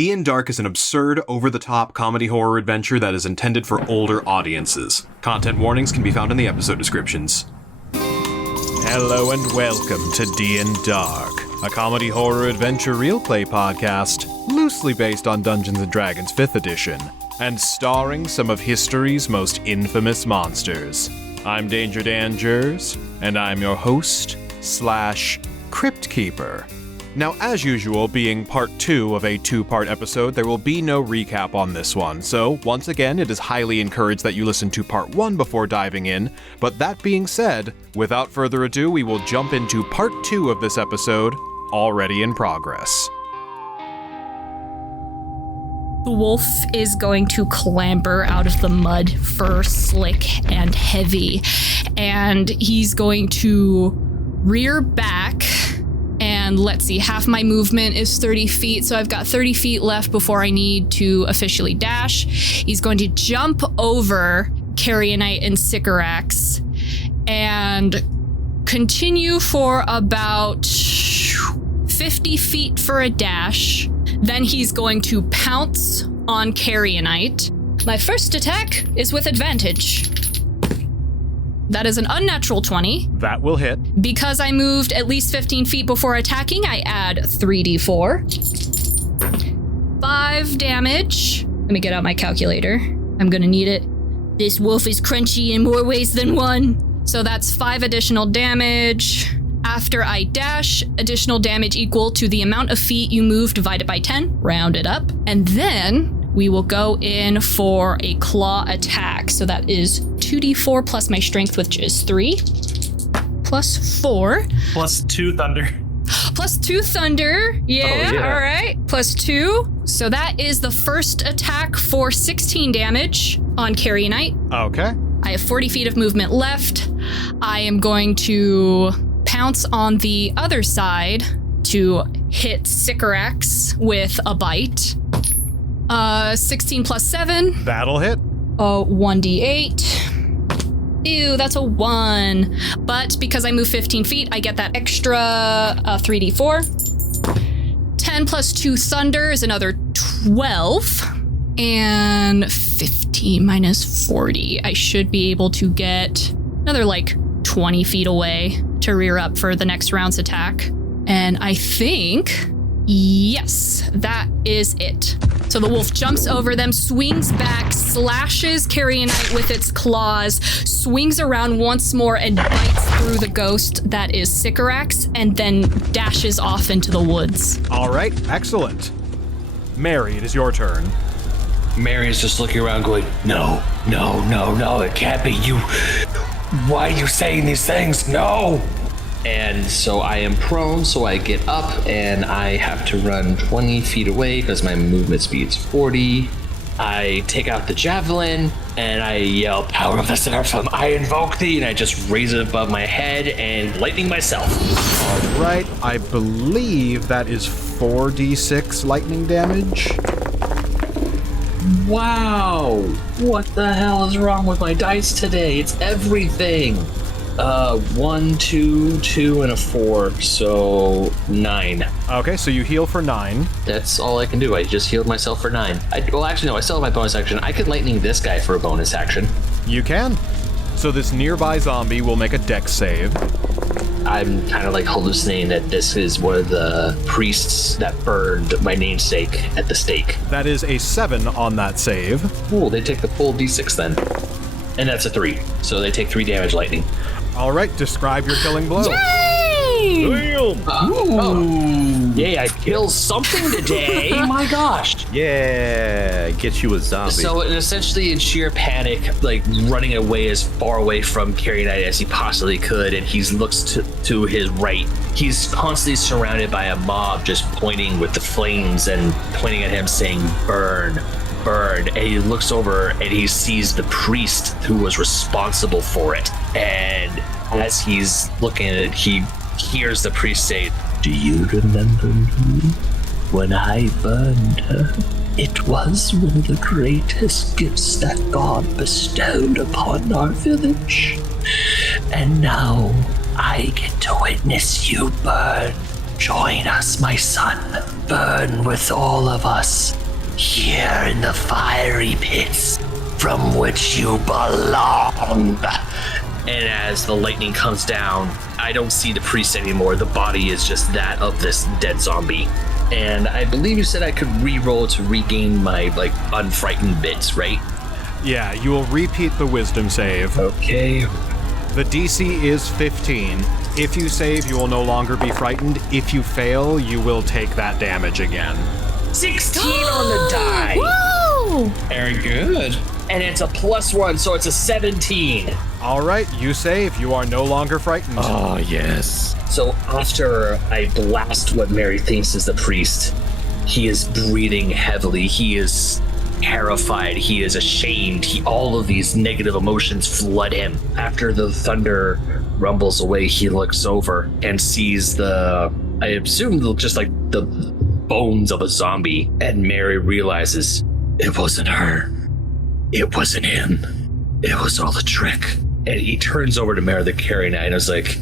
D&Dark is an absurd, over-the-top comedy horror adventure that is intended for older audiences. Content warnings can be found in the episode descriptions. Hello and welcome to D&Dark, a comedy horror adventure Realplay podcast, loosely based on Dungeons & Dragons 5th edition, and starring some of history's most infamous monsters. I'm Danger Dan Jerz, and I'm your host / Crypt Keeper. Now, as usual, being part 2 of a 2-part episode, there will be no recap on this one, so once again, it is highly encouraged that you listen to part 1 before diving in, but that being said, without further ado, we will jump into part 2 of this episode, already in progress. The wolf is going to clamber out of the mud, fur slick and heavy, and he's going to rear back. And let's see, half my movement is 30 feet, so I've got 30 feet left before I need to officially dash. He's going to jump over Carionite and Sycorax and continue for about 50 feet for a dash. Then he's going to pounce on Carionite. My first attack is with advantage. That is an unnatural 20. That will hit. Because I moved at least 15 feet before attacking, I add 3d4. 5 damage. Let me get out my calculator. I'm gonna need it. This wolf is crunchy in more ways than one. So that's 5 additional damage. After I dash, additional damage equal to the amount of feet you move divided by 10, round it up. And then we will go in for a claw attack. So that is 2d4 plus my strength, which is 3, plus 4. Plus 2 thunder. Plus 2 thunder. Yeah, all right. Plus 2. So that is the first attack for 16 damage on Carionite. Okay. I have 40 feet of movement left. I am going to pounce on the other side to hit Sycorax with a bite. 16 plus 7. That'll hit. 1d8. Ew, that's a 1. But because I move 15 feet, I get that extra 3d4. 10 plus 2 thunder is another 12. And 15 minus 40. I should be able to get another 20 feet away to rear up for the next round's attack. And I think, yes, that is it. So the wolf jumps over them, swings back, slashes Carionite with its claws, swings around once more and bites through the ghost that is Sycorax, and then dashes off into the woods. All right, excellent. Mary, it is your turn. Mary is just looking around going, no, it can't be you. Why are you saying these things? No. And so I am prone, so I get up and I have to run 20 feet away because my movement speed's 40. I take out the javelin and I yell, power of the Seraphim, I invoke thee, and I just raise it above my head and lightning myself. All right, I believe that is 4d6 lightning damage. Wow, what the hell is wrong with my dice today? It's everything. 1, 2, 2, and a 4, so 9. Okay, so you heal for 9. That's all I can do. I just healed myself for 9. I still have my bonus action. I could lightning this guy for a bonus action. You can. So this nearby zombie will make a dex save. I'm kind of hallucinating that this is one of the priests that burned my namesake at the stake. That is a 7 on that save. Cool, they take the full d6 then. And that's a 3, so they take 3 damage lightning. All right, describe your killing blow. Yay! Yay, I killed something today. Oh my gosh. Yeah, get you a zombie. So essentially in sheer panic, running away as far away from Carionite as he possibly could, and he looks to his right. He's constantly surrounded by a mob just pointing with the flames and pointing at him saying, burn. And he looks over and he sees the priest who was responsible for it. And as he's looking at it, he hears the priest say, do you remember me when I burned her? It was one of the greatest gifts that God bestowed upon our village. And now I get to witness you burn Join us, my son. Burn with all of us here in the fiery pits from which you belong. And as the lightning comes down, I don't see the priest anymore. The body is just that of this dead zombie. And I believe you said I could re-roll to regain my, unfrightened bits, right? Yeah, you will repeat the wisdom save. Okay. The DC is 15. If you save, you will no longer be frightened. If you fail, you will take that damage again. 16 on the die. Woo! Very good. And it's a +1, so it's a 17. All right, you save. You are no longer frightened. Oh, yes. So after I blast what Mary thinks is the priest, he is breathing heavily. He is terrified. He is ashamed. All of these negative emotions flood him. After the thunder rumbles away, he looks over and sees I assume just like the bones of a zombie. And Mary realizes it wasn't her. It wasn't him. It was all a trick. And he turns over to Mary the Carrion Knight and is like,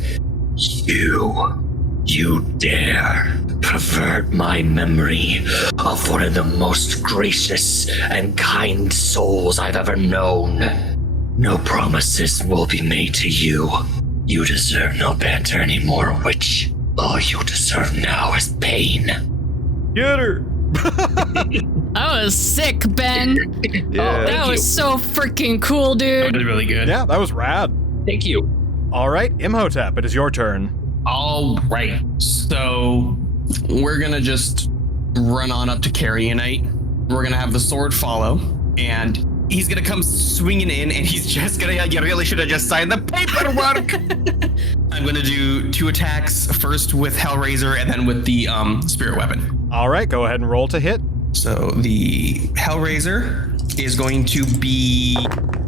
You dare pervert my memory of one of the most gracious and kind souls I've ever known. No promises will be made to you. You deserve no banter anymore, witch. All you deserve now is pain. Get her. That was sick, Ben. Yeah. That was so freaking cool, That dude. was really good. Yeah, that was rad. Thank you. All right, Imhotep, it is your turn. All right. So we're going to just run on up to Carrionite. We're going to have the sword follow. And he's going to come swinging in. And he's just going to, you really should have just signed the paperwork. I'm going to do 2 attacks. First with Hellraiser and then with the spirit weapon. All right, go ahead and roll to hit. So the Hellraiser is going to be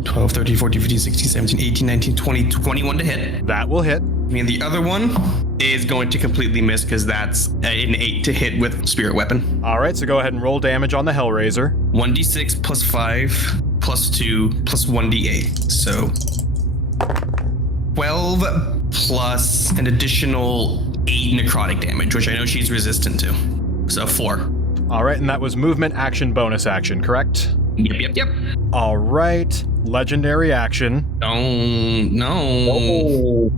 12, 13, 14, 15, 16, 17, 18, 19, 20, 21 to hit. That will hit. And the other one is going to completely miss because that's an 8 to hit with spirit weapon. All right, so go ahead and roll damage on the Hellraiser. 1d6 plus 5 plus 2 plus 1d8. So 12 plus an additional 8 necrotic damage, which I know she's resistant to. So 4. All right, and that was movement, action, bonus action, correct? Yep. All right, legendary action. Oh, no.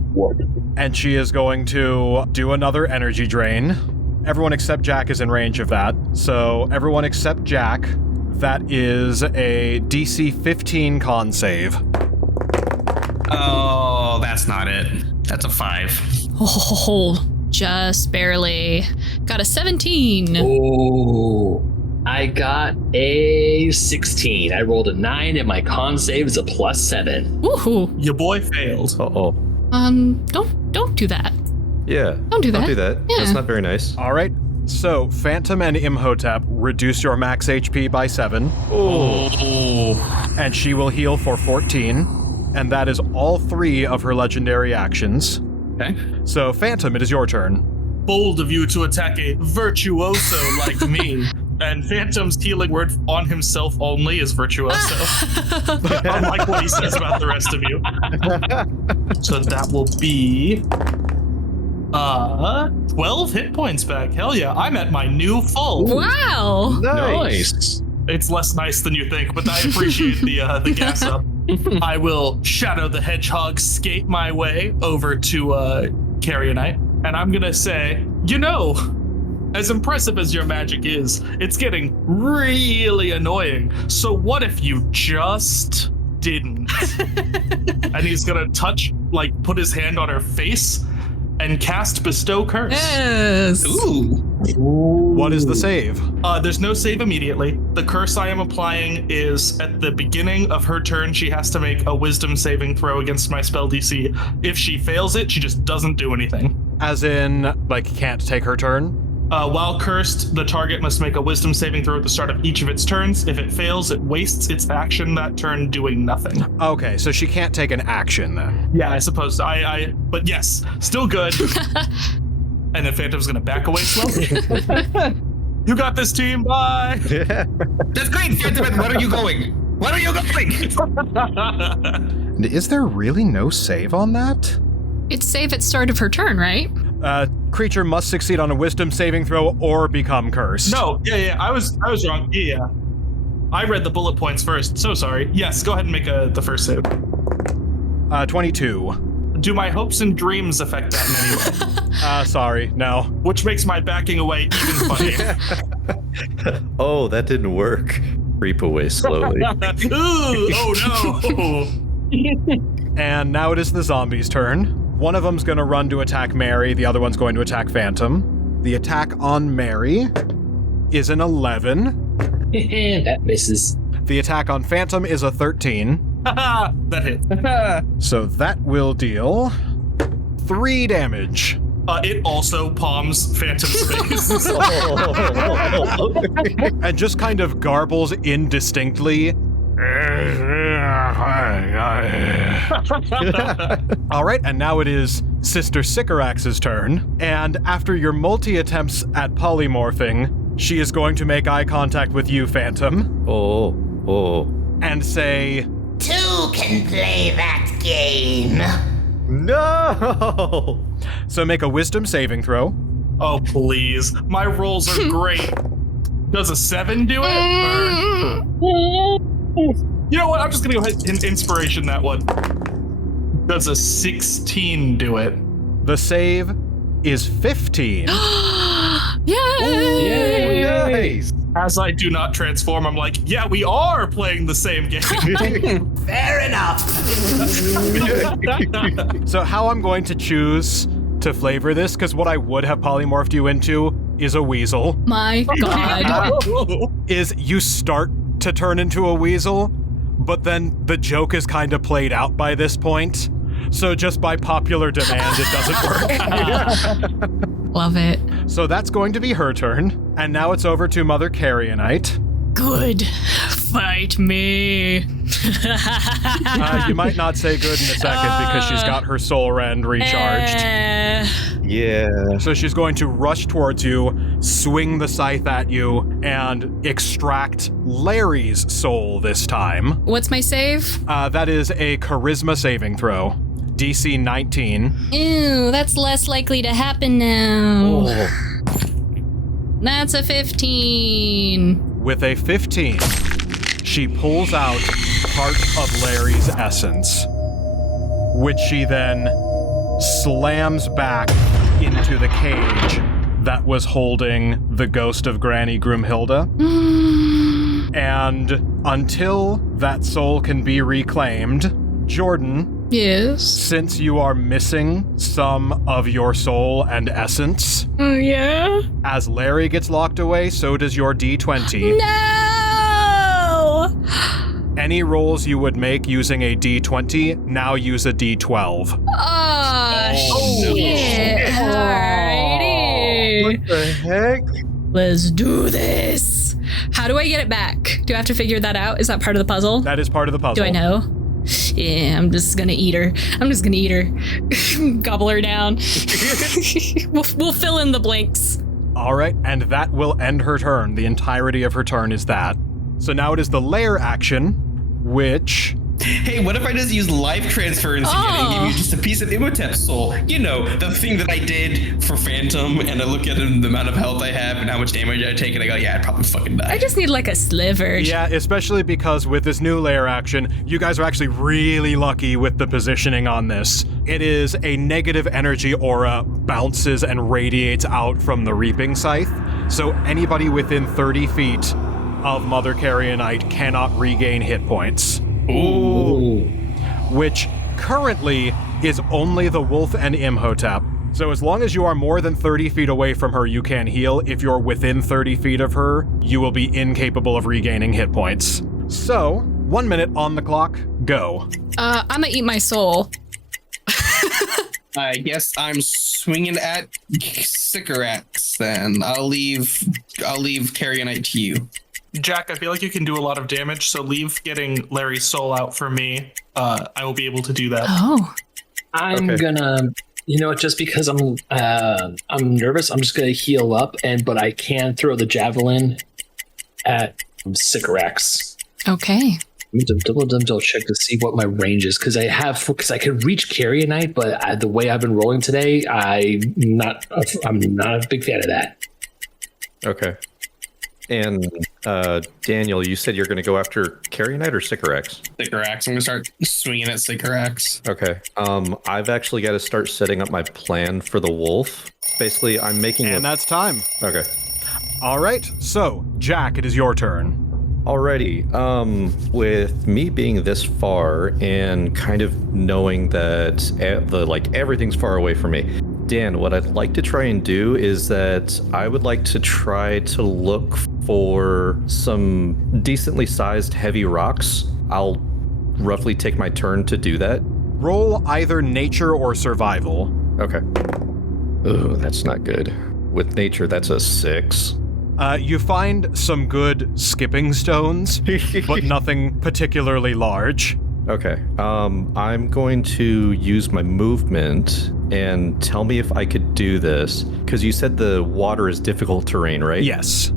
And she is going to do another energy drain. Everyone except Jack is in range of that. So everyone except Jack, that is a DC 15 con save. Oh, that's not it. That's a 5. Oh, just barely. Got a 17. Oh, I got a 16. I rolled a 9 and my con save is a +7. Woohoo. Your boy failed. Uh-oh. Don't do that. Yeah. Don't do that. Don't do that. Yeah. That's not very nice. All right, so Phantom and Imhotep reduce your max HP by 7, Oh. and she will heal for 14, and that is all 3 of her legendary actions. Okay. So Phantom, it is your turn. Bold of you to attack a virtuoso like me. And Phantom's healing word on himself only is virtuoso. Unlike what he says about the rest of you. So that will be 12 hit points back. Hell yeah, I'm at my new full. Wow. Nice. It's less nice than you think, but I appreciate the gas up. I will Shadow the Hedgehog skate my way over to Carrionite, and I'm gonna say, as impressive as your magic is, it's getting really annoying. So what if you just didn't? And he's gonna put his hand on her face and cast Bestow Curse. Yes. Ooh. What is the save? There's no save immediately. The curse I am applying is at the beginning of her turn. She has to make a wisdom saving throw against my spell DC. If she fails it, she just doesn't do anything. As in, can't take her turn? While cursed, the target must make a wisdom saving throw at the start of each of its turns. If it fails, it wastes its action that turn doing nothing. Okay, so she can't take an action then. Yeah, I suppose. But yes, still good. And then Phantom's gonna back away slowly. You got this, team. Bye. That's great, Phantom. Where are you going? Where are you going? Is there really no save on that? It's save at start of her turn, right? Creature must succeed on a wisdom saving throw or become cursed. No, yeah, I was wrong. Yeah. I read the bullet points first. So sorry. Yes, go ahead and make the first save. 22. Do my hopes and dreams affect that in any way? Sorry, no. Which makes my backing away even funnier. Oh, that didn't work. Creep away slowly. Ooh, oh no. And now it is the zombies' turn. One of them's going to run to attack Mary. The other one's going to attack Phantom. The attack on Mary is an 11. That misses. The attack on Phantom is a 13. That hit. So that will deal 3 damage. It also palms Phantom's face. And just kind of garbles indistinctly. All right, and now it is Sister Sycorax's turn. And after your multi-attempts at polymorphing, she is going to make eye contact with you, Phantom. Oh. And say, Two can play that game. No! so make a wisdom saving throw. Oh, please. My rolls are great. Does a 7 do it? Or... You know what? I'm just going to go ahead and inspiration that one. Does a 16 do it? The save is 15. Yay! Nice! As I do not transform, I'm like, yeah, we are playing the same game. Fair enough. So how I'm going to choose to flavor this, because what I would have polymorphed you into is a weasel, My God. is you start to turn into a weasel, but then the joke is kind of played out by this point. So just by popular demand, it doesn't work. Love it. So that's going to be her turn. And now it's over to Mother Carrionite. Good. Fight me. You might not say good in a second because she's got her soul rend recharged. Yeah. So she's going to rush towards you, swing the scythe at you, and extract Larry's soul this time. What's my save? That is a charisma saving throw. DC 19. Ew, that's less likely to happen now. Oh. That's a 15. With a 15, she pulls out part of Larry's essence, which she then slams back into the cage that was holding the ghost of Granny Grimhilda. And until that soul can be reclaimed, Jordan, Yes. since you are missing some of your soul and essence, Oh, yeah? as Larry gets locked away, so does your D20. No! Any rolls you would make using a D20, now use a D12. Oh, shit. Alrighty. What the heck? Let's do this. How do I get it back? Do I have to figure that out? Is that part of the puzzle? That is part of the puzzle. Do I know? Yeah, I'm just gonna eat her. Gobble her down. We'll fill in the blanks. All right, and that will end her turn. The entirety of her turn is that. So now it is the lair action, which... Hey, what if I just use life transference again and give you just a piece of Imhotep's soul? You know, the thing that I did for Phantom, and I look at the amount of health I have and how much damage I take, and I go, yeah, I'd probably fucking die. I just need like a sliver. Yeah, especially because with this new lair action, you guys are actually really lucky with the positioning on this. It is a negative energy aura bounces and radiates out from the reaping scythe, so anybody within 30 feet of Mother Carrionite cannot regain hit points. Ooh. Which currently is only the wolf and Imhotep. So as long as you are more than 30 feet away from her, you can heal. If you're within 30 feet of her, you will be incapable of regaining hit points. So, 1 minute on the clock, go. I'm gonna eat my soul. I guess I'm swinging at Sycorax then. I'll leave Carrionite to you. Jack, I feel like you can do a lot of damage, so leave getting Larry's soul out for me. I will be able to do that. Oh. I'm gonna, you know, just because I'm nervous, I'm just gonna heal up, but I can throw the javelin at Sycorax. Okay. double check to see what my range is because I could reach Carrionite, but the way I've been rolling today, I'm not a big fan of that. Okay. And Daniel, you said you're going to go after Carrionite or Sycorax? Sycorax. I'm going to start swinging at Sycorax. Okay. I've actually got to start setting up my plan for the wolf. Basically, I'm making And that's time. Okay. All right. So, Jack, it is your turn. Alrighty. With me being this far and kind of knowing that everything's far away from me, Dan, what I'd like to try and do is that I would like to try to look for some decently sized heavy rocks. I'll roughly take my turn to do that. Roll either nature or survival. Okay. Oh, that's not good. With nature, that's a 6. You find some good skipping stones, but nothing particularly large. Okay. I'm going to use my movement and tell me if I could do this, because you said the water is difficult terrain, right? Yes.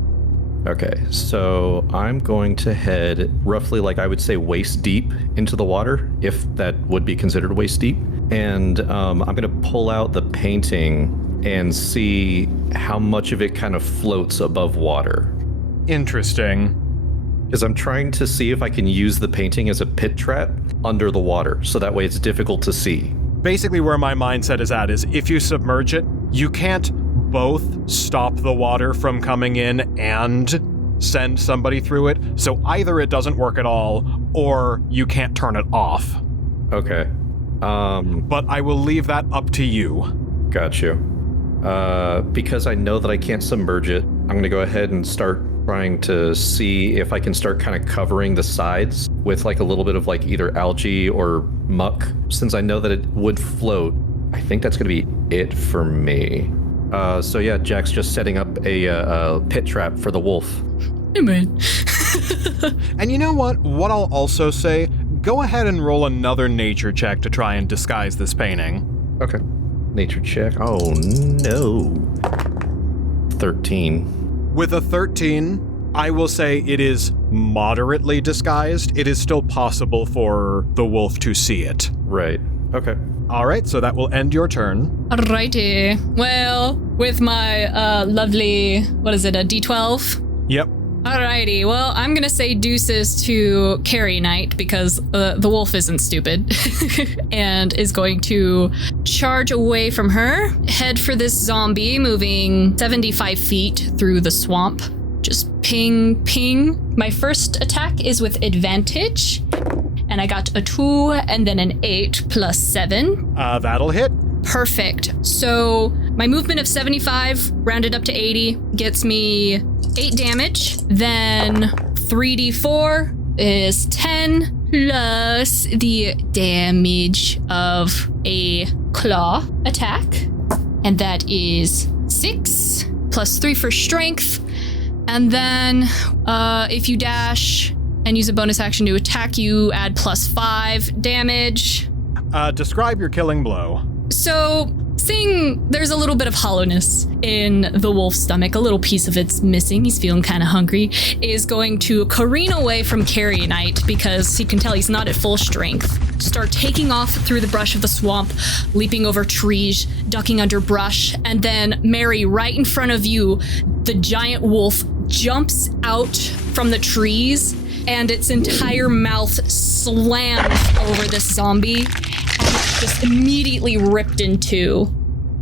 Okay, so I'm going to head roughly, I would say, waist deep into the water, if that would be considered waist deep. And I'm going to pull out the painting and see how much of it kind of floats above water. Interesting. Because I'm trying to see if I can use the painting as a pit trap under the water, so that way it's difficult to see. Basically where my mindset is at is if you submerge it, you can't both stop the water from coming in and send somebody through it. So either it doesn't work at all, or you can't turn it off. Okay. But I will leave that up to you. Got you. Because I know that I can't submerge it, I'm going to go ahead and start trying to see if I can start kind of covering the sides with a little bit of either algae or muck. Since I know that it would float, I think that's going to be it for me. So yeah, Jack's just setting up a pit trap for the wolf. Hey, man. And you know what? What I'll also say, go ahead and roll another nature check to try and disguise this painting. Okay. Nature check. Oh, no. 13. With a 13, I will say it is moderately disguised. It is still possible for the wolf to see it. Right. Okay. All right, so that will end your turn. Alrighty. Well, with my lovely, a D12? Yep. Alrighty, well, I'm gonna say deuces to Carrionite because the wolf isn't stupid and is going to charge away from her, head for this zombie, moving 75 feet through the swamp. Just ping, ping. My first attack is with advantage, and I got a 2 and then an 8 plus 7. That'll hit. Perfect. So my movement of 75 rounded up to 80 gets me 8 damage. Then 3d4 is 10 plus the damage of a claw attack. And that is 6 plus 3 for strength. And then if you dash and use a bonus action to attack, you add plus 5 damage. Describe your killing blow. So, seeing there's a little bit of hollowness in the wolf's stomach, a little piece of it's missing, he's feeling kind of hungry, is going to careen away from Carrionite because he can tell he's not at full strength. Start taking off through the brush of the swamp, leaping over trees, ducking under brush, and then Mary, right in front of you, the giant wolf jumps out from the trees and its entire mouth slams over this zombie. Just immediately ripped in two.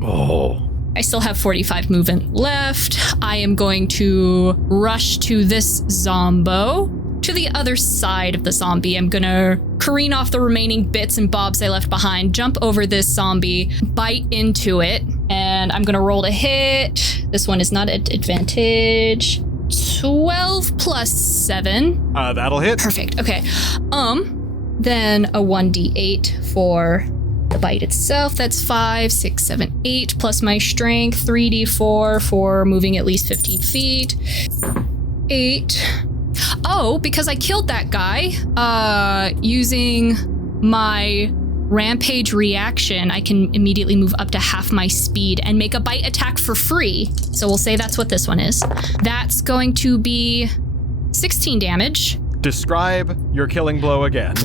Oh. I still have 45 movement left. I am going to rush to this zombo. To the other side of the zombie, I'm gonna careen off the remaining bits and bobs I left behind, jump over this zombie, bite into it, and I'm gonna roll to hit. This one is not at advantage. 12 plus 7. That'll hit. Perfect, okay. Then a 1d8 for the bite itself. That's 5, 6, 7, 8, plus my strength, 3d4 for moving at least 15 feet. 8. Oh, because I killed that guy, using my rampage reaction, I can immediately move up to half my speed and make a bite attack for free. So we'll say that's what this one is. That's going to be 16 damage. Describe your killing blow again.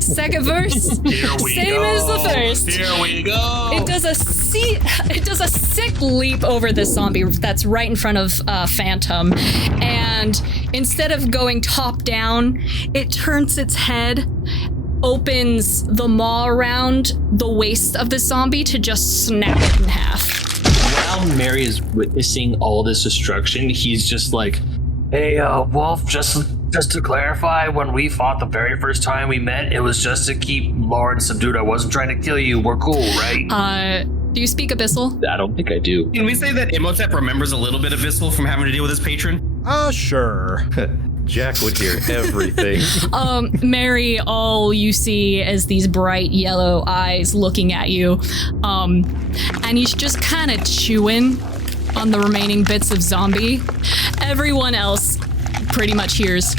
Second verse, Here we same go. as the first. Here we go. It does a sick leap over this zombie that's right in front of Phantom, and instead of going top down, it turns its head, opens the maw around the waist of the zombie to just snap it in half. While Mary is witnessing all this destruction, he's just like, "Hey, Wolf, just to clarify, when we fought the very first time we met, it was just to keep Lauren subdued. I wasn't trying to kill you. We're cool, right?" Do you speak Abyssal? I don't think I do. Can we say that Imhotep remembers a little bit of Abyssal from having to deal with his patron? Sure. Jack would hear everything. Mary, all you see is these bright yellow eyes looking at you. And he's just kind of chewing on the remaining bits of zombie. Everyone else pretty much hears.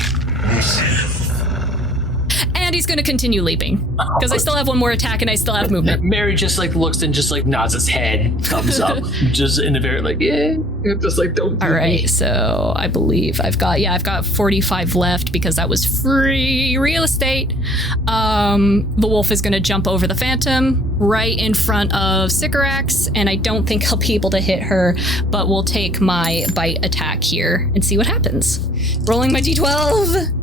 And he's going to continue leaping. Because I still have one more attack and I still have movement. Mary just like looks and just like nods his head, thumbs up, just in a very like, yeah, just like don't. All right, so I believe I've got 45 left because that was free real estate. The wolf is going to jump over the Phantom right in front of Sycorax, and I don't think I'll be able to hit her, but we'll take my bite attack here and see what happens. Rolling my d12.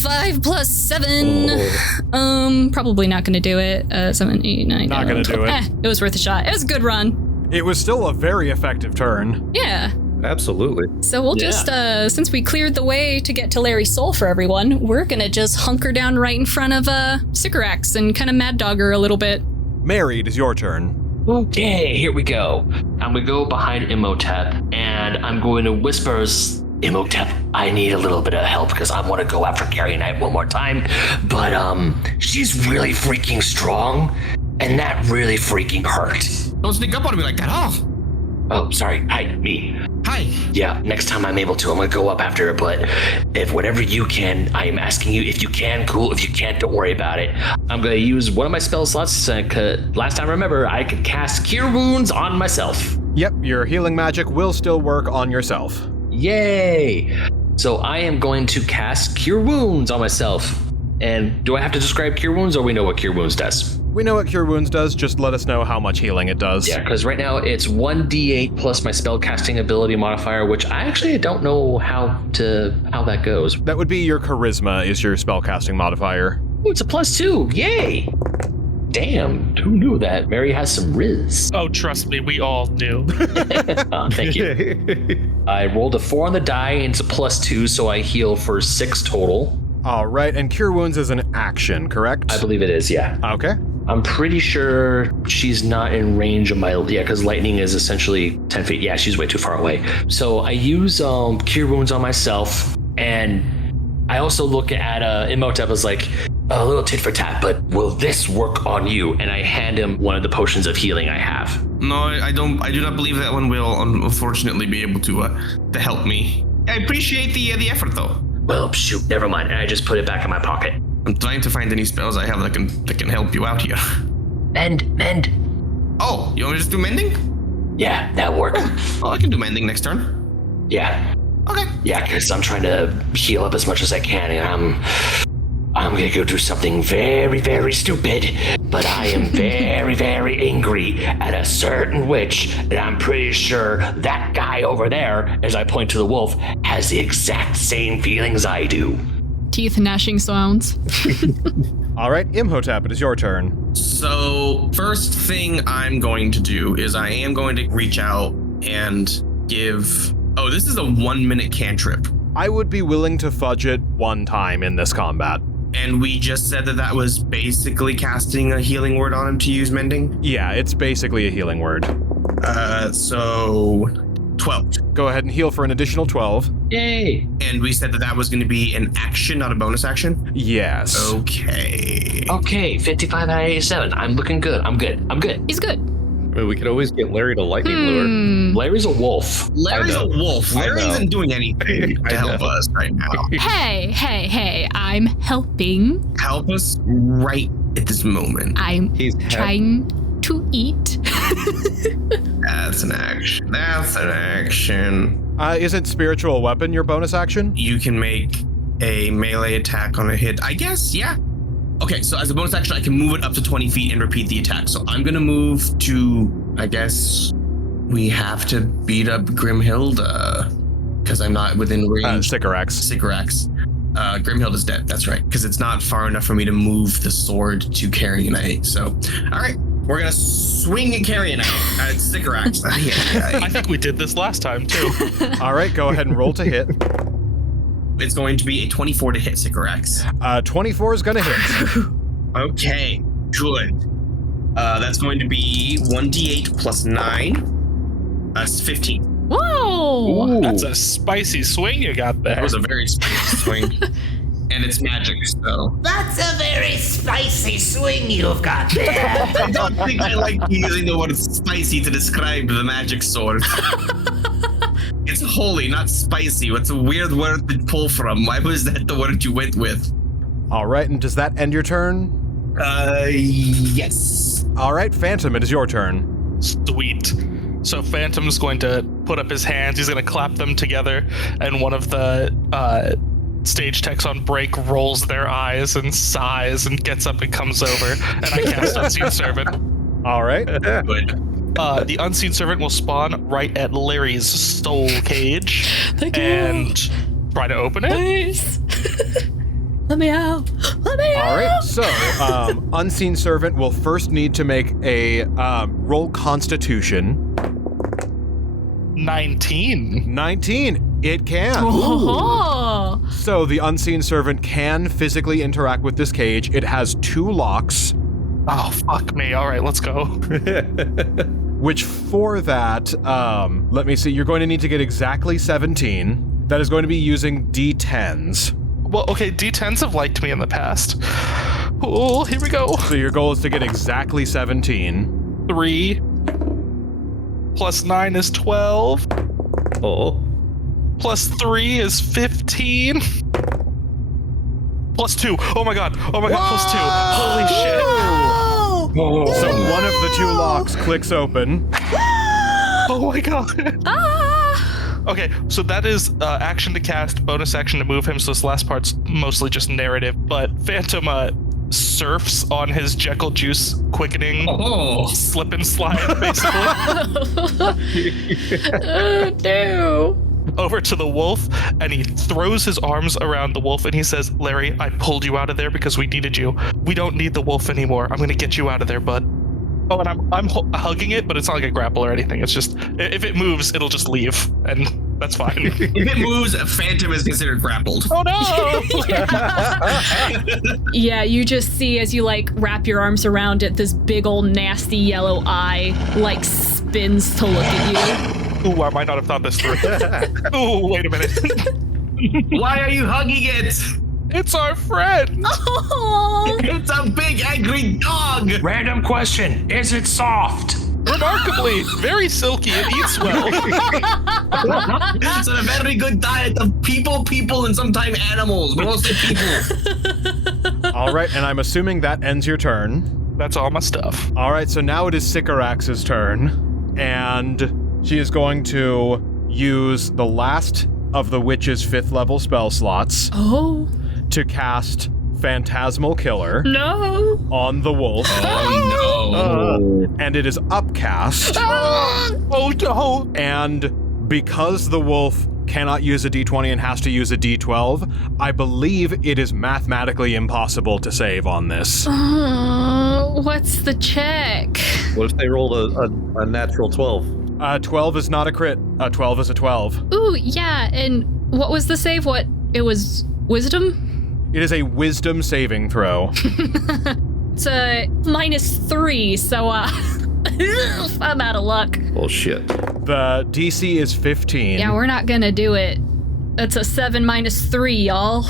5 plus 7. Probably not going to do it. 7, 8, 9. Not gonna do it. It was worth a shot. It was a good run. It was still a very effective turn. Yeah. Absolutely. So we'll just, since we cleared the way to get to Larry's soul for everyone, we're gonna just hunker down right in front of Sycorax and kind of mad dog her a little bit. Mary, it is your turn. Okay, here we go. I'm gonna go behind Imhotep and I'm going to whisper, "Imhotep, I need a little bit of help because I want to go after Carrie Knight one more time, but she's really freaking strong, and that really freaking hurt." Don't sneak up on me like that. Oh, sorry. Hi, me. Hi. Yeah, next time I'm able to, I'm gonna go up after her, but if whatever you can, I am asking you, if you can, cool. If you can't, don't worry about it. I'm gonna use one of my spell slots. Last time, remember, I could cast Cure Wounds on myself. Yep, your healing magic will still work on yourself. Yay! So I am going to cast Cure Wounds on myself. And do I have to describe Cure Wounds, or we know what Cure Wounds does? We know what Cure Wounds does, just let us know how much healing it does. Yeah, because right now it's 1d8 plus my spellcasting ability modifier, which I actually don't know how that goes. That would be your charisma is your spellcasting modifier. Ooh, it's a +2, yay! Damn, who knew that? Mary has some riz. Oh, trust me, we all knew. Thank you. I rolled a 4 on the die, and it's a +2, so I heal for 6 total. All right, and Cure Wounds is an action, correct? I believe it is, yeah. Okay. I'm pretty sure she's not in range of my, because lightning is essentially 10 feet. Yeah, she's way too far away. So I use Cure Wounds on myself, and I also look at Imhotep as like, a little tit for tat, but will this work on you? And I hand him one of the potions of healing I have. No, I do not believe that one will unfortunately be able to help me. I appreciate the effort though. Well, shoot, never mind. And I just put it back in my pocket. I'm trying to find any spells I have that can help you out here. Mend. Oh, you want me to just do mending? Yeah, that'll work. Oh, I can do mending next turn. Yeah. Okay. Yeah, because I'm trying to heal up as much as I can, and I'm gonna go do something very, very stupid, but I am very, very angry at a certain witch, and I'm pretty sure that guy over there, as I point to the wolf, has the exact same feelings I do. Teeth gnashing sounds. All right, Imhotep, it is your turn. So first thing I'm going to do is I am going to reach out and give... Oh, this is a 1-minute cantrip. I would be willing to fudge it one time in this combat. And we just said that was basically casting a healing word on him to use mending? Yeah, it's basically a healing word. So 12. Go ahead and heal for an additional 12. Yay! And we said that was going to be an action, not a bonus action? Yes. Okay. Okay, 55 out of 87. I'm looking good. I'm good. He's good. I mean, we could always get Larry to lightning lure. Larry's a wolf. Larry's a wolf. I Larry know. isn't doing anything to help us right now. Hey, I'm helping. Help us right at this moment. I'm He's trying to eat. That's an action. Isn't spiritual weapon your bonus action? You can make a melee attack on a hit. I guess, yeah. Okay, so as a bonus action, I can move it up to 20 feet and repeat the attack. So I'm going to move to, I guess, we have to beat up Grimhilda because I'm not within range. Sycorax. Grimhild is dead. That's right. Because it's not far enough for me to move the sword to Carrionite. So, all right. We're going to swing at Carrionite at Sycorax. I think we did this last time, too. All right, go ahead and roll to hit. It's going to be a 24 to hit Sycorax. 24 is going to hit. Okay, good. That's going to be 1d8 plus 9. That's 15. Whoa! Ooh. That's a spicy swing you got there. That was a very spicy swing. And it's magic, so. That's a very spicy swing you've got there. I don't think I like using the word spicy to describe the magic sword. It's holy, not spicy. What's a weird word to pull from? Why was that the word you went with? All right, and does that end your turn? Yes. All right, Phantom, it is your turn. Sweet. So Phantom's going to put up his hands. He's going to clap them together, and one of the stage techs on break rolls their eyes and sighs and gets up and comes over, and I cast Unseen Servant. All right. Good. The Unseen Servant will spawn right at Larry's soul cage and try to open it. Please. Let me out. Let me out. All right, so Unseen Servant will first need to make a roll Constitution. 19. 19. It can. Oh. So the Unseen Servant can physically interact with this cage. It has 2 locks. Oh, fuck me. All right, let's go. Which for that, let me see, you're going to need to get exactly 17. That is going to be using D10s. Well, okay, D10s have liked me in the past. Oh, here we go. So your goal is to get exactly 17. 3 plus 9 is 12. Oh. Plus 3 is 15. Plus 2. Oh my god. Oh my god, plus 2. Holy shit. Oh. So one of the 2 locks clicks open. Oh my god. Okay, so that is action to cast, bonus action to move him, so this last part's mostly just narrative, but Phantom surfs on his Jekyll Juice quickening slip and slide, basically. Oh, no. Over to the wolf, and he throws his arms around the wolf, and he says, Larry, I pulled you out of there because we needed you. We don't need the wolf anymore. I'm going to get you out of there, bud. Oh, and I'm hugging it, but it's not like a grapple or anything. It's just, if it moves, it'll just leave, and that's fine. If it moves, a Phantom is considered grappled. Oh, no! Yeah, you just see as you, like, wrap your arms around it, this big old nasty yellow eye, like, spins to look at you. Ooh, I might not have thought this through. Ooh, wait a minute. Why are you hugging it? It's our friend. Oh. It's a big angry dog. Random question. Is it soft? Remarkably, very silky. It eats well. It's a very good diet of people, and sometimes animals, but mostly people. All right, and I'm assuming that ends your turn. That's all my stuff. All right, so now it is Sycorax's turn, and she is going to use the last of the witch's 5th level spell slots to cast Phantasmal Killer on the wolf. Oh no. And it is upcast. Oh no. And because the wolf cannot use a d20 and has to use a d12, I believe it is mathematically impossible to save on this. What's the check? What if they rolled a natural 12? 12 is not a crit. 12 is a 12. Ooh, yeah, and what was the save? What? It was wisdom? It is a wisdom saving throw. It's a -3, so I'm out of luck. Oh shit. The DC is 15. Yeah, we're not gonna do it. That's a 7 -3, y'all.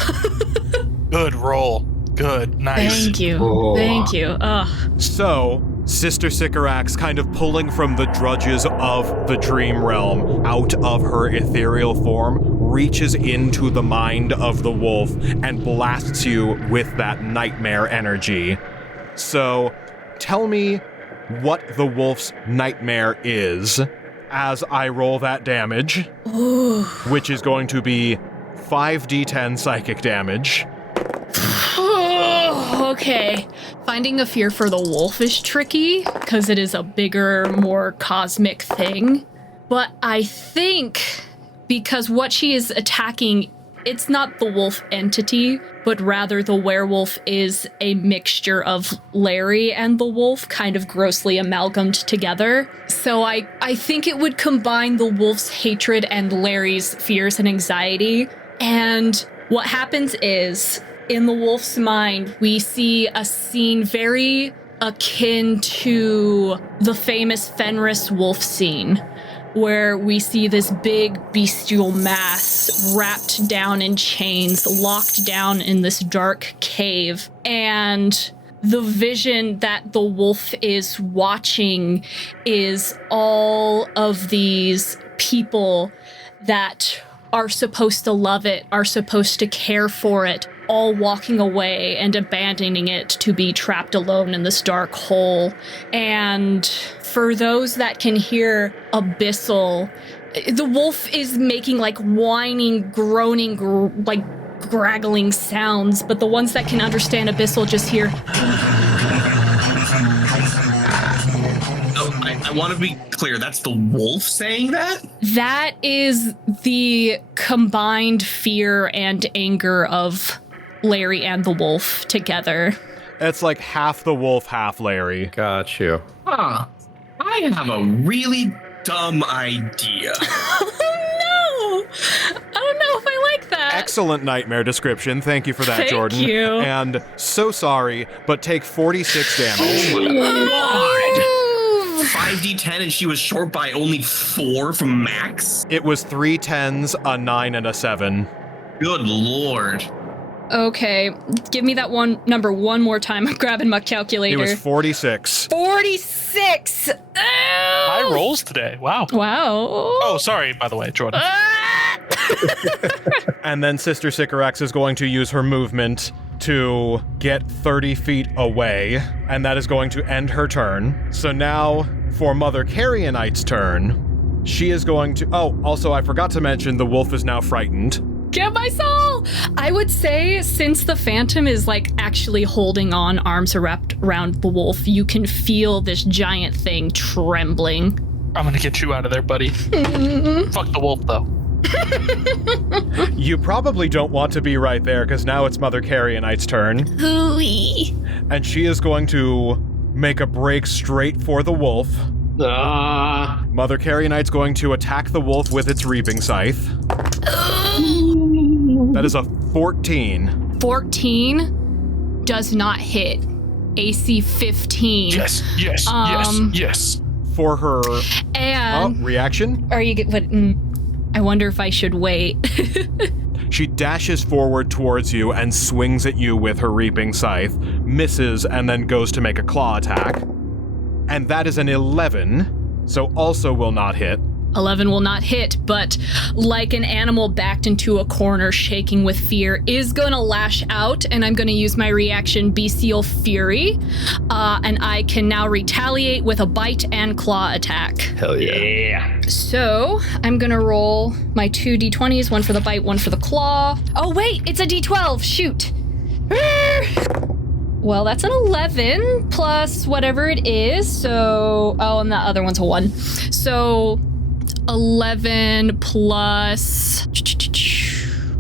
Good roll. Good. Nice. Thank you. Thank you. Ugh. So, Sister Sycorax, kind of pulling from the drudges of the dream realm out of her ethereal form, reaches into the mind of the wolf and blasts you with that nightmare energy. So, tell me what the wolf's nightmare is as I roll that damage. which is going to be 5d10 psychic damage. Okay. Finding a fear for the wolf is tricky because it is a bigger, more cosmic thing. But I think because what she is attacking, it's not the wolf entity, but rather the werewolf is a mixture of Larry and the wolf, kind of grossly amalgamated together. So I think it would combine the wolf's hatred and Larry's fears and anxiety. And what happens is, in the wolf's mind, we see a scene very akin to the famous Fenris wolf scene, where we see this big bestial mass wrapped down in chains, locked down in this dark cave. And the vision that the wolf is watching is all of these people that are supposed to love it, are supposed to care for it, all walking away and abandoning it to be trapped alone in this dark hole. And for those that can hear abyssal, the wolf is making like whining, groaning, like graggling sounds, but the ones that can understand abyssal just hear... I want to be clear, that's the wolf saying that? That is the combined fear and anger of Larry and the wolf together. It's like half the wolf, half Larry. Got you. Huh. I have a really dumb idea. Oh no! I don't know if I like that. Excellent nightmare description. Thank you for that, Thank Jordan. you. And so sorry, but take 46 damage. Oh, 5d10 and she was short by only 4 from max? It was 3 10s, a 9, and a 7. Good lord. Okay, give me that number one more time. I'm grabbing my calculator. It was 46. 46! High rolls today. Wow. Wow. Oh, sorry, by the way, Jordan. And then Sister Sycorax is going to use her movement to get 30 feet away, and that is going to end her turn. So now, for Mother Carrionite's turn, she is going to... Oh, also, I forgot to mention the wolf is now frightened. Get my soul! I would say, since the Phantom is like actually holding on, arms wrapped around the wolf, you can feel this giant thing trembling. I'm gonna get you out of there, buddy. Fuck the wolf, though. You probably don't want to be right there, because now it's Mother Carrionite's turn. Hooey. And she is going to make a break straight for the wolf. Mother Carrionite's going to attack the wolf with its reaping scythe. That is a 14. 14 does not hit. AC 15. Yes. For her And reaction. are you? But I wonder if I should wait. She dashes forward towards you and swings at you with her reaping scythe, misses, and then goes to make a claw attack. And that is an 11, so also will not hit. 11 will not hit, but like an animal backed into a corner shaking with fear, is going to lash out, and I'm going to use my reaction Bestial Fury, and I can now retaliate with a bite and claw attack. Hell yeah. So I'm going to roll my 2 d20s, one for the bite, one for the claw. Oh wait, it's a d12, shoot. Well, that's an 11 plus whatever it is, so... Oh, and that other one's a 1. So... 11 plus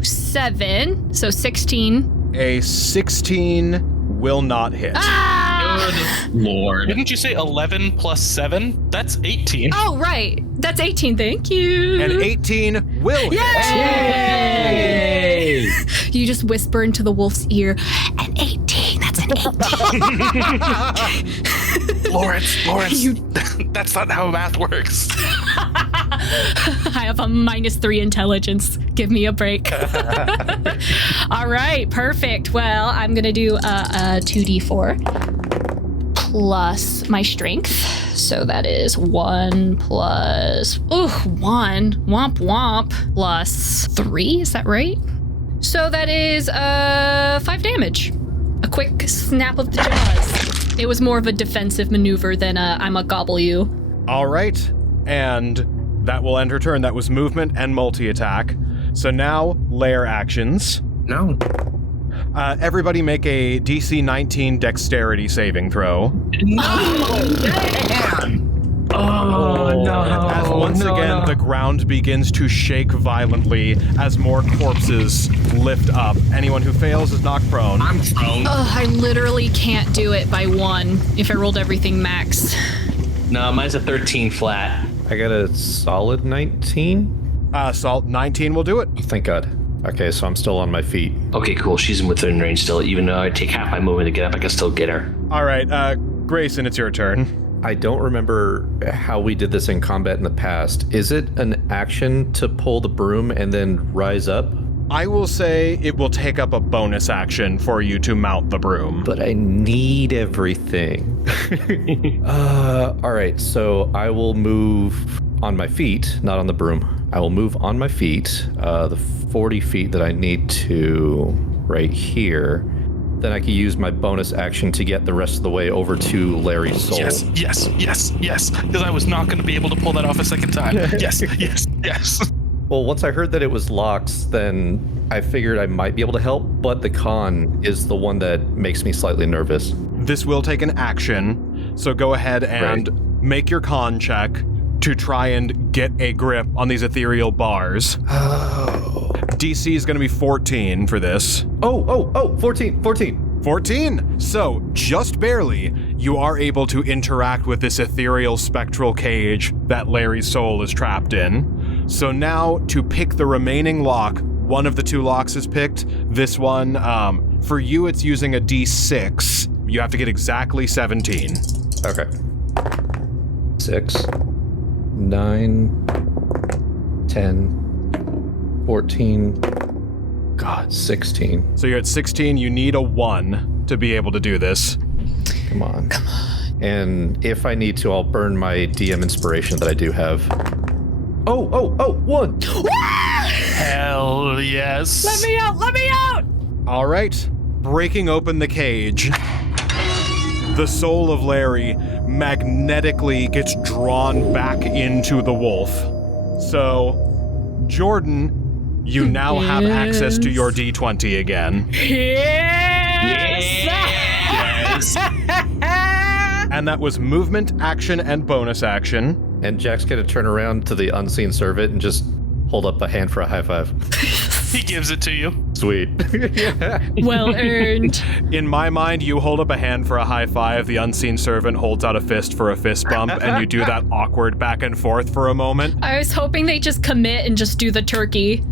7, so 16. A 16 will not hit. Good lord. Didn't you say 11 plus 7? That's 18. Oh, right. That's 18, thank you. An 18 will hit. Yay! You just whisper into the wolf's ear, an 18, that's an 18. Lawrence, that's not how math works. I have a -3 intelligence. Give me a break. All right, perfect. Well, I'm going to do a 2d4 plus my strength. So that is 1 plus... Ooh, 1. Womp womp. Plus 3, is that right? So that is 5 damage. A quick snap of the jaws. It was more of a defensive maneuver than I'm a gobble you. All right. And That will end her turn. That was movement and multi-attack. So now, lair actions. No. Everybody make a DC 19 dexterity saving throw. Oh, no. As once again, the ground begins to shake violently as more corpses lift up. Anyone who fails is knocked prone. I'm prone. I literally can't do it by 1 if I rolled everything maxed. No, mine's a 13 flat. I got a solid 19. Salt 19 will do it. Thank God. Okay, so I'm still on my feet. Okay, cool. She's within range still. Even though I take half my movement to get up, I can still get her. All right, Grayson, it's your turn. I don't remember how we did this in combat in the past. Is it an action to pull the broom and then rise up? I will say it will take up a bonus action for you to mount the broom. But I need everything. All right, so I will move on my feet, not on the broom. I will move on my feet, the 40 feet that I need to right here. Then I can use my bonus action to get the rest of the way over to Larry's soul. Yes. Because I was not going to be able to pull that off a second time. Yes. Well, once I heard that it was locks, then I figured I might be able to help, but the con is the one that makes me slightly nervous. This will take an action, so go ahead and make your con check to try and get a grip on these ethereal bars. Oh. DC is going to be 14 for this. 14. So, just barely, you are able to interact with this ethereal spectral cage that Larry's soul is trapped in. So now, to pick the remaining lock, one of the 2 locks is picked. This one, for you, it's using a D6. You have to get exactly 17. Okay. 6, 9, 10, 14, God, 16. So you're at 16, you need a 1 to be able to do this. Come on. And if I need to, I'll burn my DM inspiration that I do have. 1! Hell yes. Let me out! All right, breaking open the cage. The soul of Larry magnetically gets drawn back into the wolf. So, Jordan, you now have access to your D20 again. Yes! And that was movement, action, and bonus action. And Jack's gonna turn around to the unseen servant and just hold up a hand for a high five. He gives it to you. Sweet. Well earned. In my mind, you hold up a hand for a high five, the unseen servant holds out a fist for a fist bump, and you do that awkward back and forth for a moment. I was hoping they just commit and just do the turkey.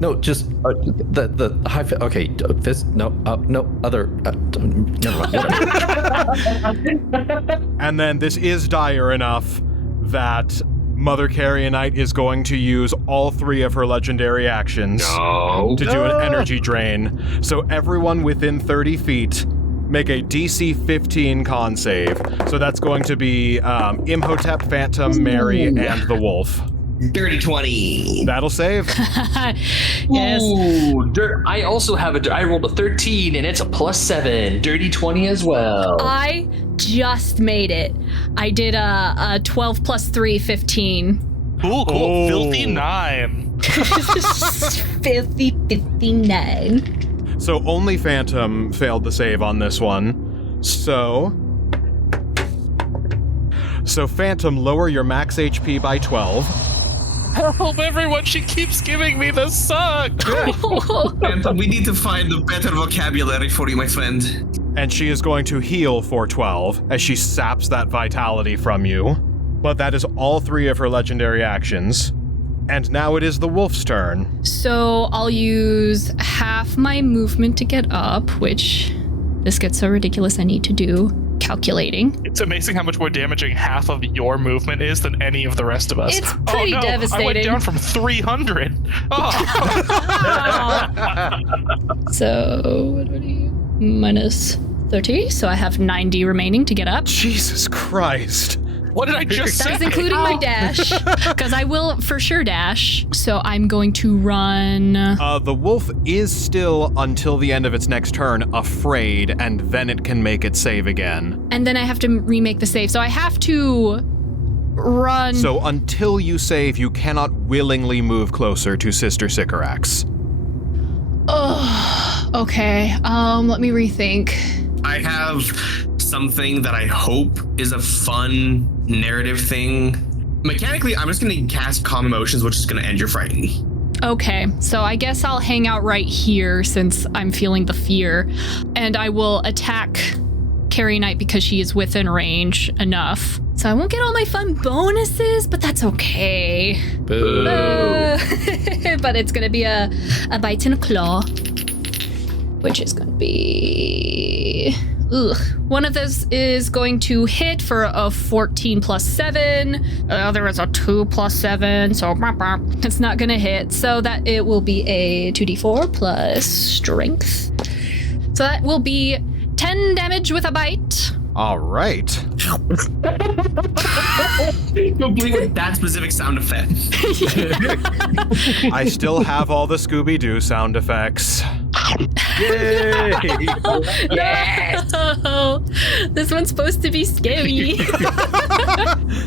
No, just the high five. Okay, fist. No, other. Never mind. And then this is dire enough that Mother Carrionite is going to use all 3 of her legendary actions to do an energy drain. So everyone within 30 feet make a DC 15 con save. So that's going to be Imhotep, Phantom, Mary, and the wolf. Dirty 20. That'll save. Yes. Ooh, I also have I rolled a 13 and it's a +7. Dirty 20 as well. I just made it. I did a 12 plus 3, 15. Cool. Oh. Filthy 9. Filthy 59. So only Phantom failed the save on this one. So Phantom, lower your max HP by 12. Help everyone, she keeps giving me the suck. Phantom, we need to find a better vocabulary for you, my friend. And she is going to heal for 12 as she saps that vitality from you. But that is all 3 of her legendary actions. And now it is the wolf's turn. So I'll use half my movement to get up, which this gets so ridiculous I need to do calculating. It's amazing how much more damaging half of your movement is than any of the rest of us. It's pretty devastating. I went down from 300. Oh. So what do you minus 30? So I have 90 remaining to get up. Jesus Christ. What did I just say? That's including my dash, because I will for sure dash. So I'm going to run. The wolf is still, until the end of its next turn, afraid, and then it can make its save again. And then I have to remake the save. So I have to run. So until you save, you cannot willingly move closer to Sister Sycorax. Oh, okay. Let me rethink. I have something that I hope is a fun narrative thing. Mechanically, I'm just going to cast Calm Emotions, which is going to end your frighten. Okay, so I guess I'll hang out right here since I'm feeling the fear, and I will attack Carrie Knight because she is within range enough. So I won't get all my fun bonuses, but that's okay. Boo. But it's gonna be a bite and a claw, which is gonna be... Ugh. One of those is going to hit for a 14 plus 7. The other is a 2 plus 7, so it's not gonna hit. So that it will be a 2d4 plus strength. So that will be 10 damage with a bite. All right. Complete with that specific sound effect. I still have all the Scooby-Doo sound effects. Yay! No! This one's supposed to be scary.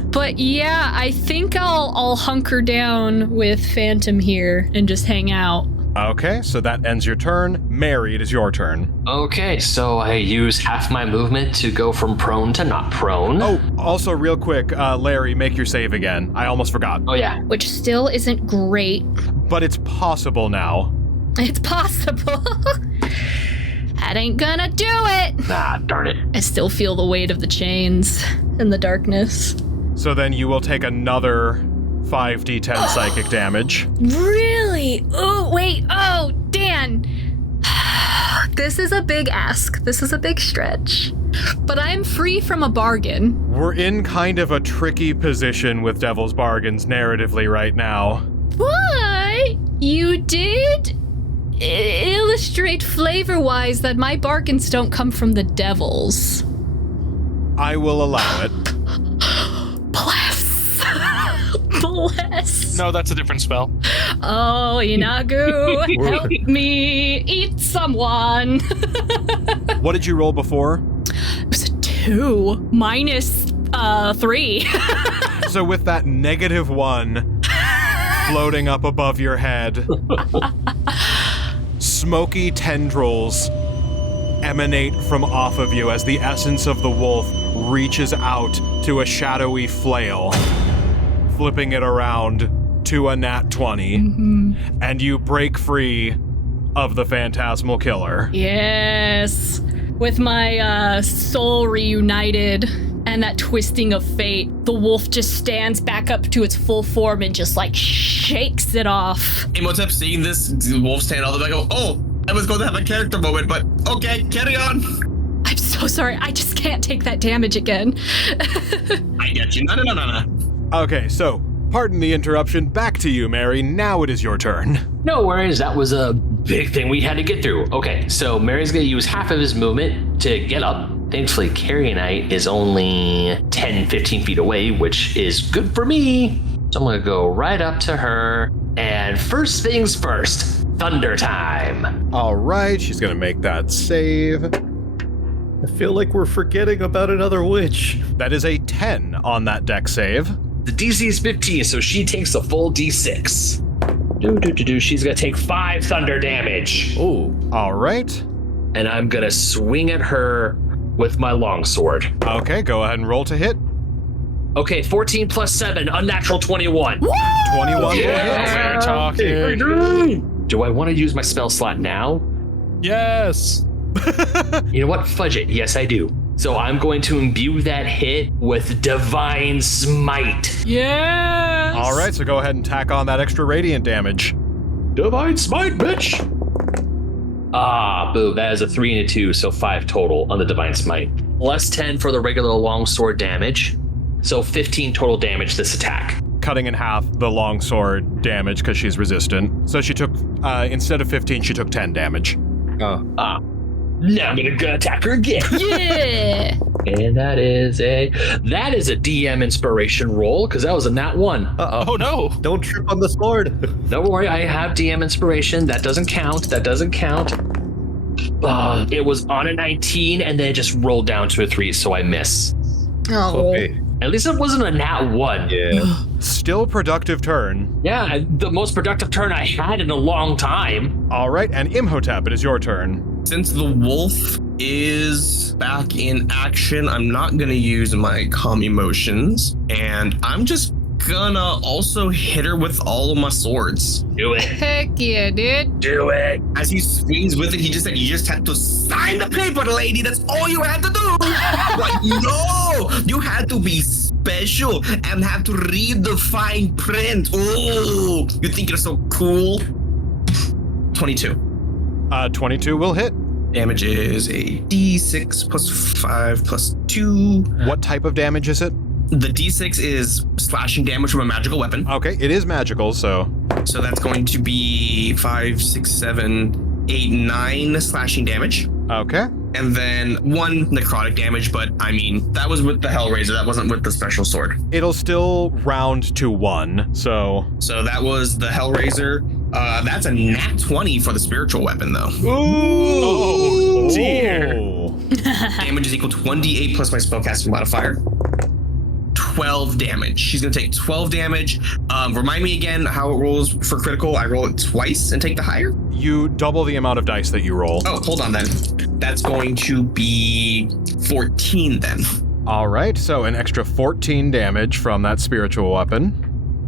But yeah, I think I'll hunker down with Phantom here and just hang out. Okay, so that ends your turn. Mary, it is your turn. Okay, so I use half my movement to go from prone to not prone. Oh, also real quick, Larry, make your save again. I almost forgot. Oh yeah. Which still isn't great. But it's possible now. It's possible. That ain't gonna do it. Ah, darn it. I still feel the weight of the chains and the darkness. So then you will take another 5d10 psychic damage. Really? Oh, wait. Oh, Dan. This is a big ask. This is a big stretch. But I'm free from a bargain. We're in kind of a tricky position with Devil's Bargains narratively right now. But you did illustrate flavor-wise that my bargains don't come from the devils. I will allow it. Bless. Bless. No, that's a different spell. Oh, Inagu, help me eat someone. What did you roll before? It was a 2 minus 3. So with that -1 floating up above your head, smoky tendrils emanate from off of you as the essence of the wolf reaches out to a shadowy flail, flipping it around to a nat 20, and you break free of the phantasmal killer. Yes. With my soul reunited and that twisting of fate, the wolf just stands back up to its full form and just like shakes it off. Imhotep seeing this, the wolf stand all the way, go, oh, I was going to have a character moment, but okay, carry on. I'm so sorry. I just can't take that damage again. I get you. No. Okay, so, pardon the interruption. Back to you, Mary. Now it is your turn. No worries, that was a big thing we had to get through. Okay, so Mary's gonna use half of his movement to get up. Thankfully, Carrie Knight is only 10, 15 feet away, which is good for me. So I'm gonna go right up to her, and first things first, thunder time. All right, she's gonna make that save. I feel like we're forgetting about another witch. That is a 10 on that deck save. The DC is 15, so she takes a full D6. She's gonna take 5 thunder damage. Oh. All right. And I'm gonna swing at her with my longsword. Okay, go ahead and roll to hit. Okay, 14 plus 7, unnatural 21. 21 We're talking. Do I want to use my spell slot now? Yes. You know what? Fudge it. Yes, I do. So I'm going to imbue that hit with Divine Smite. Yes. All right, so go ahead and tack on that extra radiant damage. Divine Smite, bitch! Ah, boo. That is a 3 and a 2, so 5 total on the Divine Smite. Plus 10 for the regular longsword damage. So 15 total damage this attack. Cutting in half the longsword damage because she's resistant. So she took, instead of 15, she took 10 damage. Now I'm gonna attack her again. Yeah. And that is a DM inspiration roll, because that was a nat 1. Uh-oh. Oh no. Don't trip on the sword. Don't worry, I have DM inspiration. That doesn't count. It was on a 19 and then it just rolled down to a 3, so I miss. Oh. Okay. At least it wasn't a nat 1. Yeah. Still productive turn. Yeah, the most productive turn I had in a long time. All right, and Imhotep, it is your turn. Since the wolf is back in action, I'm not gonna use my calm emotions, and I'm just gonna also hit her with all of my swords. Do it. Heck yeah, dude. Do it. As he swings with it, he just said, "You just had to sign the paper, lady. That's all you had to do." Like, no, you had to be special and have to read the fine print. Oh, you think you're so cool? 22. 22 will hit. Damage is a D6 plus 5 plus 2. What type of damage is it? The D6 is slashing damage from a magical weapon. Okay, it is magical, so... So that's going to be 5, 6, 7, 8, 9 slashing damage. Okay. And then 1 necrotic damage, but I mean, that was with the Hellraiser, that wasn't with the special sword. It'll still round to 1, so... So that was the Hellraiser. That's a nat 20 for the spiritual weapon, though. Oh, dear. Damage is equal to 1d8 plus my spellcasting modifier. 12 damage. She's going to take 12 damage. Remind me again how it rolls for critical. I roll it twice and take the higher? You double the amount of dice that you roll. Oh, hold on then. That's going to be 14 then. All right, so an extra 14 damage from that spiritual weapon.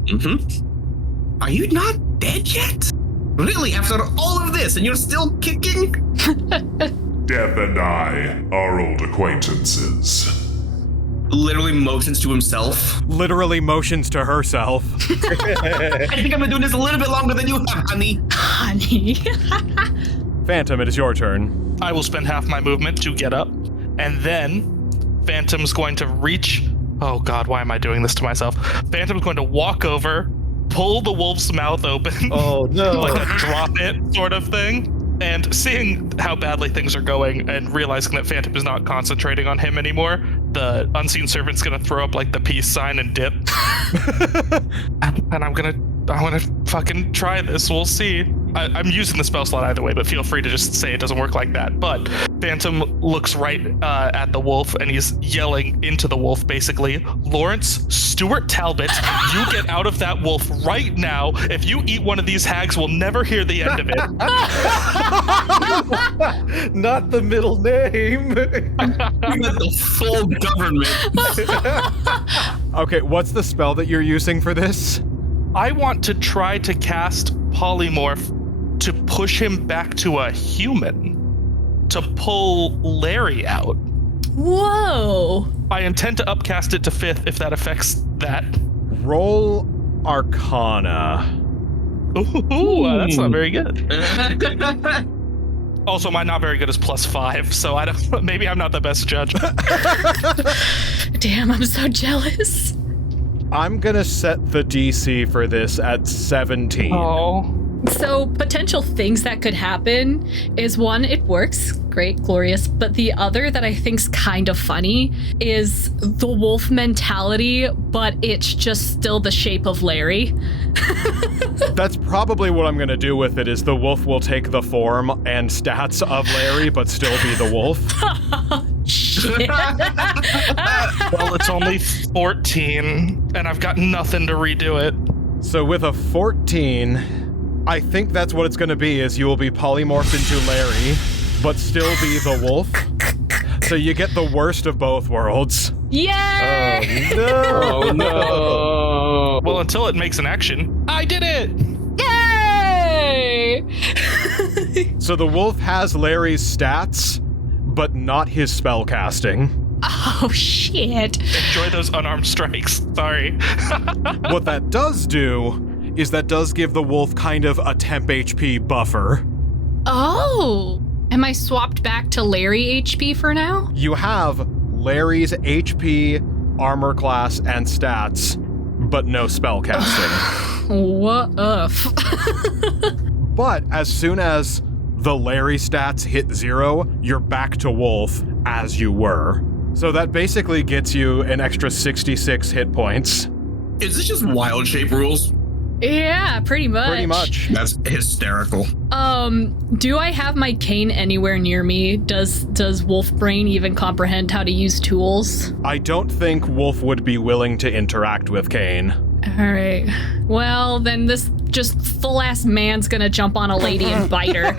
Mm-hmm. Are you not dead yet? Really? After all of this and you're still kicking? Death and I are old acquaintances. Literally motions to himself. Literally motions to herself. I think I've been doing this a little bit longer than you have, honey. Honey. Phantom, it is your turn. I will spend half my movement to get up, and then Phantom's going to reach. Oh God, why am I doing this to myself? Phantom's going to walk over, pull the wolf's mouth open. Oh no. Like a drop it sort of thing. And seeing how badly things are going and realizing that Phantom is not concentrating on him anymore, the unseen servant's gonna throw up like the peace sign and dip. And I'm gonna fucking try this. We'll see. I'm using the spell slot either way, but feel free to just say it doesn't work like that. But Phantom looks right at the wolf and he's yelling into the wolf basically, "Lawrence Stewart Talbot, you get out of that wolf right now. If you eat one of these hags, we'll never hear the end of it." Not the middle name. The full government. Okay, what's the spell that you're using for this? I want to try to cast Polymorph to push him back to a human, to pull Larry out. Whoa. I intend to upcast it to 5th if that affects that. Roll Arcana. Ooh, that's not very good. Also, my not very good is +5, so I don't. Maybe I'm not the best judge. Damn, I'm so jealous. I'm gonna set the DC for this at 17. Oh. So potential things that could happen is one, it works, great, glorious. But the other that I think's kind of funny is the wolf mentality, but it's just still the shape of Larry. That's probably what I'm gonna do with it, is the wolf will take the form and stats of Larry, but still be the wolf. Shit. Well, it's only 14, and I've got nothing to redo it. So with a 14, I think that's what it's gonna be, is you will be polymorphed into Larry, but still be the wolf. So you get the worst of both worlds. Yay! Oh no! Oh no! Well, until it makes an action, I did it! Yay! So the wolf has Larry's stats, but not his spell casting. Oh, shit. Enjoy those unarmed strikes. Sorry. What that does do is that does give the wolf kind of a temp HP buffer. Oh. Am I swapped back to Larry HP for now? You have Larry's HP, armor class, and stats, but no spell casting. What if? But as soon as the Larry stats hit 0, you're back to wolf as you were. So that basically gets you an extra 66 hit points. Is this just wild shape rules? Yeah, pretty much. Pretty much. That's hysterical. Do I have my cane anywhere near me? Does Wolf Brain even comprehend how to use tools? I don't think Wolf would be willing to interact with Kane. All right. Well, then this just full-ass man's gonna jump on a lady and bite her.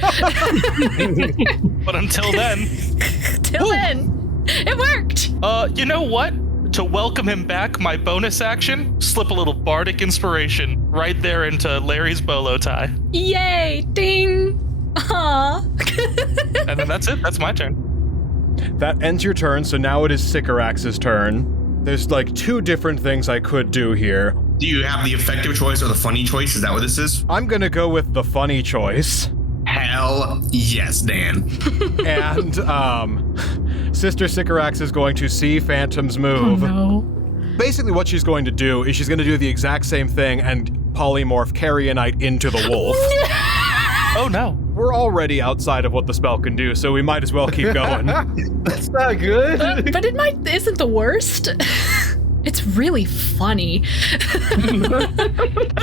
But until then... Till then, it worked! You know what? To welcome him back, my bonus action, slip a little bardic inspiration right there into Larry's bolo tie. Yay! Ding! Aww. And then that's it. That's my turn. That ends your turn, so now it is Sycorax's turn. There's like 2 different things I could do here. Do you have the effective choice or the funny choice? Is that what this is? I'm gonna go with the funny choice. Hell yes, Dan. And, Sister Sycorax is going to see Phantom's move. Oh, no. Basically what she's going to do is she's going to do the exact same thing and polymorph Carrionite into the wolf. Oh no. We're already outside of what the spell can do, so we might as well keep going. That's not good. But isn't the worst. It's really funny.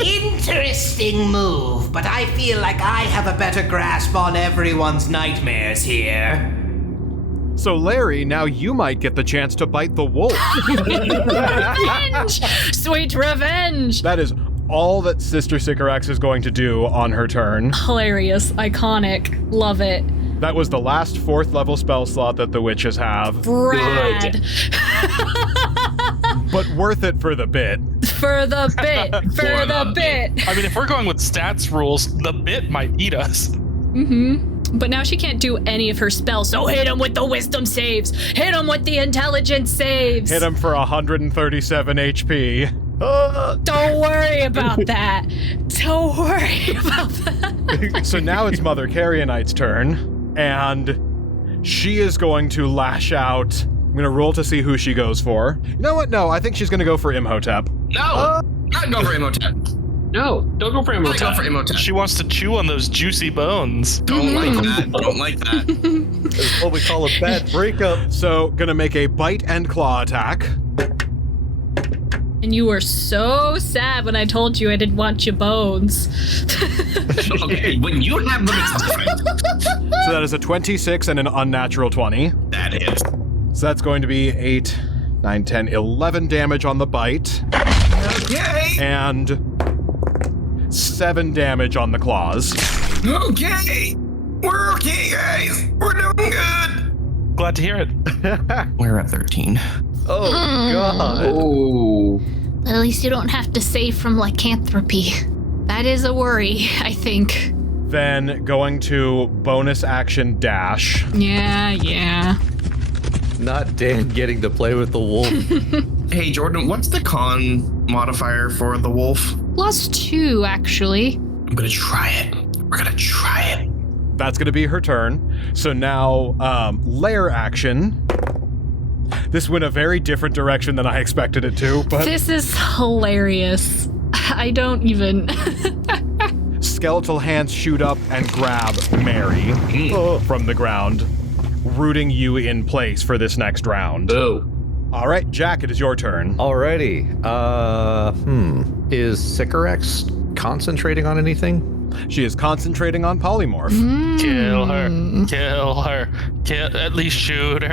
Interesting move, but I feel like I have a better grasp on everyone's nightmares here. So Larry, now you might get the chance to bite the wolf. Revenge! Sweet revenge! That is all that Sister Sycorax is going to do on her turn. Hilarious. Iconic. Love it. That was the last 4th level spell slot that the witches have. Rad. But worth it for the bit. For the bit. For the bit. I mean, if we're going with stats rules, the bit might eat us. Mm-hmm. But now she can't do any of her spells, so hit him with the wisdom saves. Hit him with the intelligence saves. Hit him for 137 HP. Don't worry about that. Don't worry about that. So now it's Mother Carrionite's turn, and she is going to lash out. I'm going to roll to see who she goes for. You know what? No, I think she's going to go for Imhotep. No! Not go for Imhotep. No, don't go for Imhotep. Go for Imhotep. She wants to chew on those juicy bones. Don't like that. Don't like that. That's what we call a bad breakup. So, gonna make a bite and claw attack. And you were so sad when I told you I didn't want your bones. Okay, when you have them, it's different. So that is a 26 and an unnatural 20. That hits. So that's going to be 8, 9, 10, 11 damage on the bite. Okay. And 7 damage on the claws. Okay. We're okay, guys. We're doing good. Glad to hear it. We're at 13. Oh, God. Oh. At least you don't have to save from lycanthropy. That is a worry, I think. Then going to bonus action dash. Yeah. Not Dan getting to play with the wolf. Hey, Jordan, what's the con modifier for the wolf? +2, actually. I'm gonna try it. We're gonna try it. That's going to be her turn. So now, lair action. This went a very different direction than I expected it to, but This is hilarious. I don't even... skeletal hands shoot up and grab Mary from the ground, rooting you in place for this next round. Oh. All right, Jack, it is your turn. Alrighty. Is Sycorax concentrating on anything? She is concentrating on polymorph. Kill her. At least shoot her.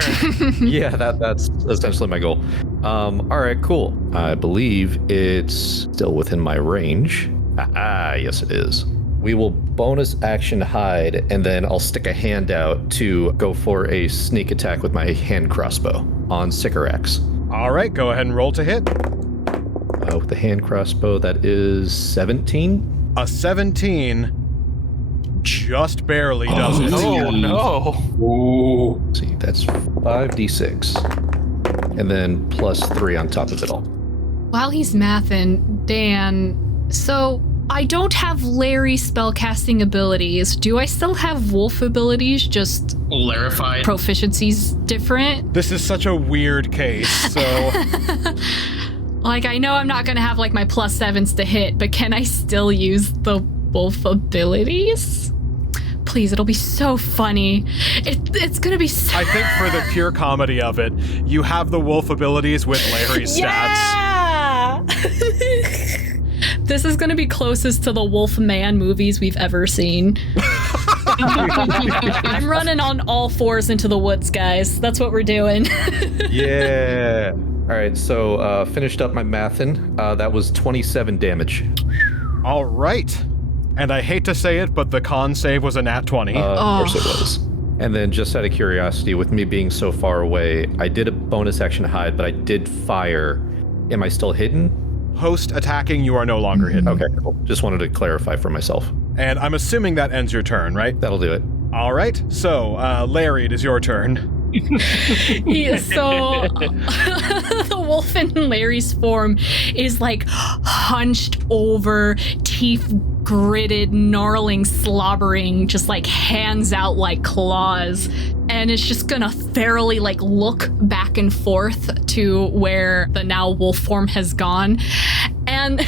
Yeah, that's essentially my goal. Alright, cool. I believe it's still within my range. Yes it is. We will bonus action hide, and then I'll stick a hand out to go for a sneak attack with my hand crossbow on Sycorax. All right, go ahead and roll to hit. With the hand crossbow, that is 17. A 17 just barely does it. Oh no. Ooh. Let's see, that's 5d6. And then +3 on top of it all. While he's mathin', Dan, so I don't have Larry spellcasting abilities. Do I still have wolf abilities, just Larified. proficiency's different? This is such a weird case, so... Like, I know I'm not gonna have, like, my +7s to hit, but can I still use the wolf abilities? Please, it'll be so funny. It's gonna be so... I think for the pure comedy of it, you have the wolf abilities with Larry's stats. Yeah! This is going to be closest to the Wolfman movies we've ever seen. I'm running on all fours into the woods, guys. That's what we're doing. Yeah. All right, so finished up my mathin'. That was 27 damage. All right. And I hate to say it, but the con save was a nat 20. Of course it was. And then just out of curiosity, with me being so far away, I did a bonus action hide, but I did fire. Am I still hidden? Post attacking, you are no longer hidden. Okay, cool. Just wanted to clarify for myself. And I'm assuming that ends your turn, right? That'll do it. All right. So, Larry, it is your turn. Yeah, so the wolf in Larry's form is like hunched over, teeth gritted, gnarling, slobbering, just like hands out like claws. And it's just gonna ferally like look back and forth to where the now wolf form has gone. And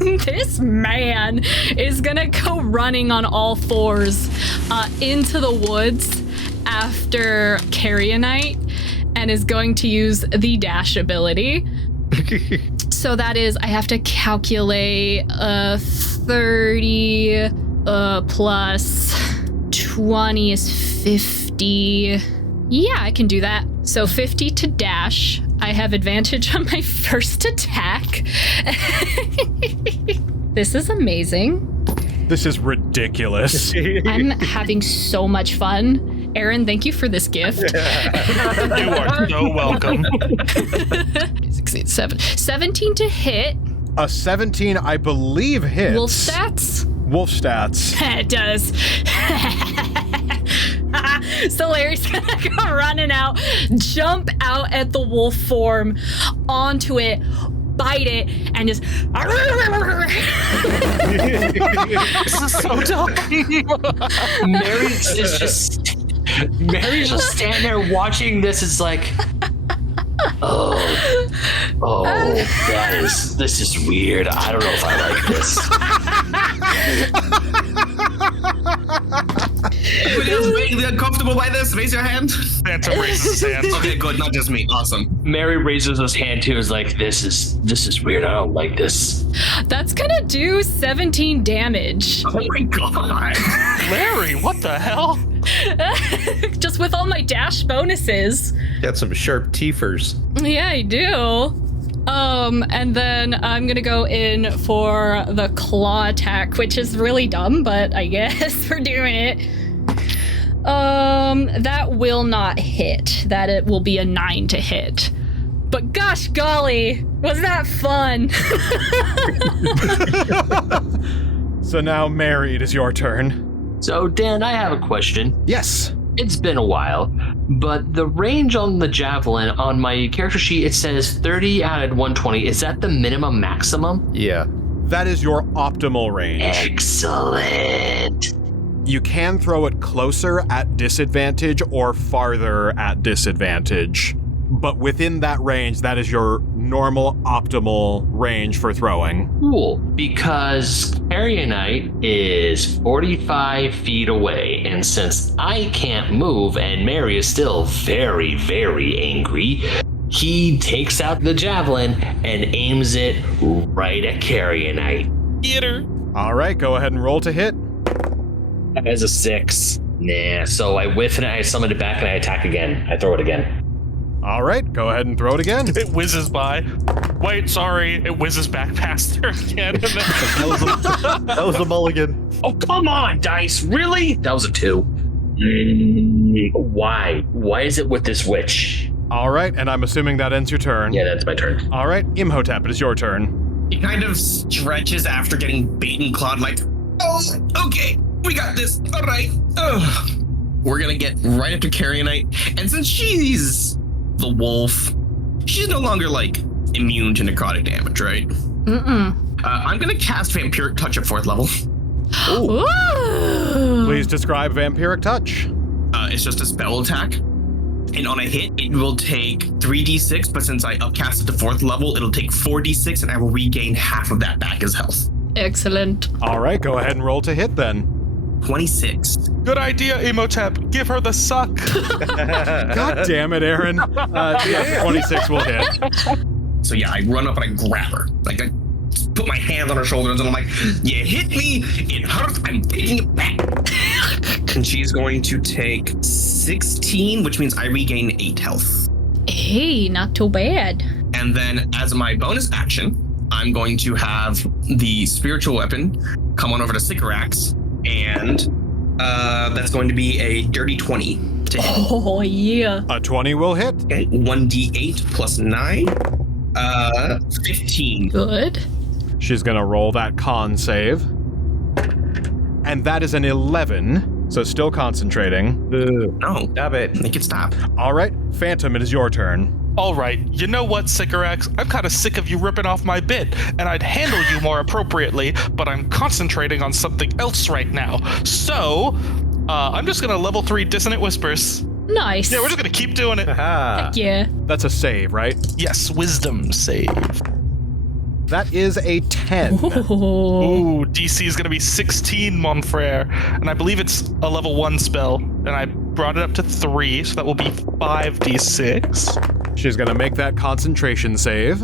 this man is gonna go running on all fours into the woods after Carrionite and is going to use the dash ability. So that is, I have to calculate 30 plus 20 is 50. Yeah, I can do that. So 50 to dash. I have advantage on my first attack. This is amazing. This is ridiculous. I'm having so much fun. Aaron, thank you for this gift. You are so welcome. 17 to hit. A 17, I believe, hits. Wolf stats? Wolf stats. It does. So Larry's gonna go running out, jump out at the wolf form, onto it, bite it, and just... This is so dumb. Mary's just standing there watching this. It's like, this is weird. I don't know if I like this. Anybody else vaguely uncomfortable by this? Raise your hand. Phantom raises his hand. Okay, good. Not just me. Awesome. Mary raises his hand too. Is like, this is weird. I don't like this. That's gonna do 17 damage. Oh my god. Larry, what the hell? Just with all my dash bonuses. Got some sharp teethers. Yeah, I do. And then I'm gonna go in for the claw attack, which is really dumb, but I guess we're doing it. That will not hit. That it will be a 9 to hit. But gosh golly, was that fun? So now, Mary, it is your turn. So, Dan, I have a question. Yes. It's been a while, but the range on the javelin on my character sheet, it says 30 out of 120. Is that the minimum maximum? Yeah. That is your optimal range. Excellent. You can throw it closer at disadvantage or farther at disadvantage. But within that range, that is your normal optimal range for throwing. Cool, because Carrionite is 45 feet away, and since I can't move and Mary is still very, very angry, he takes out the javelin and aims it right at Carrionite. Get her. All right, go ahead and roll to hit. That is a 6. Nah, so I whiff it, I summon it back, and I attack again. I throw it again. All right, go ahead and throw it again. It whizzes by. Wait, sorry. It whizzes back past her again. And then... That was a mulligan. Oh, come on, dice. Really? That was a 2. Why? Why is it with this witch? All right, and I'm assuming that ends your turn. Yeah, that's my turn. All right, Imhotep, it is your turn. He kind of stretches after getting bait and clawed, like, oh, okay, we got this. All right. Ugh. We're going to get right after Carrionite. And since she's the wolf, she's no longer, like, immune to necrotic damage, right? I'm going to cast Vampiric Touch at 4th level. Ooh. Please describe Vampiric Touch. It's just a spell attack. And on a hit, it will take 3d6, but since I upcast it to 4th level, it'll take 4d6, and I will regain half of that back as health. Excellent. All right, go ahead and roll to hit then. 26. Good idea, Imhotep. Give her the suck. God damn it, Aaron. Yes, 26 will hit. So yeah, I run up and I grab her. Like, I put my hands on her shoulders and I'm like, you hit me, it hurts, I'm taking it back. And she's going to take 16, which means I regain 8 health. Hey, not too bad. And then as my bonus action, I'm going to have the spiritual weapon come on over to Sycorax, and that's going to be a dirty 20 to hit. Oh, yeah. A 20 will hit. Okay, 1d8 plus 9, 15. Good. She's going to roll that con save. And that is an 11, so still concentrating. No, Stop it. make it stop. All right, Phantom, it is your turn. All right, you know what, Sycorax? I'm kind of sick of you ripping off my bit, and I'd handle you more appropriately, but I'm concentrating on something else right now. So, I'm just gonna level 3 Dissonant Whispers. Nice. Yeah, we're just gonna keep doing it. Heck yeah. That's a save, right? Yes, Wisdom save. That is a 10. Ooh, DC is gonna be 16, mon frere, and I believe it's a level 1 spell, and I brought it up to 3, so that will be 5d6. She's going to make that concentration save.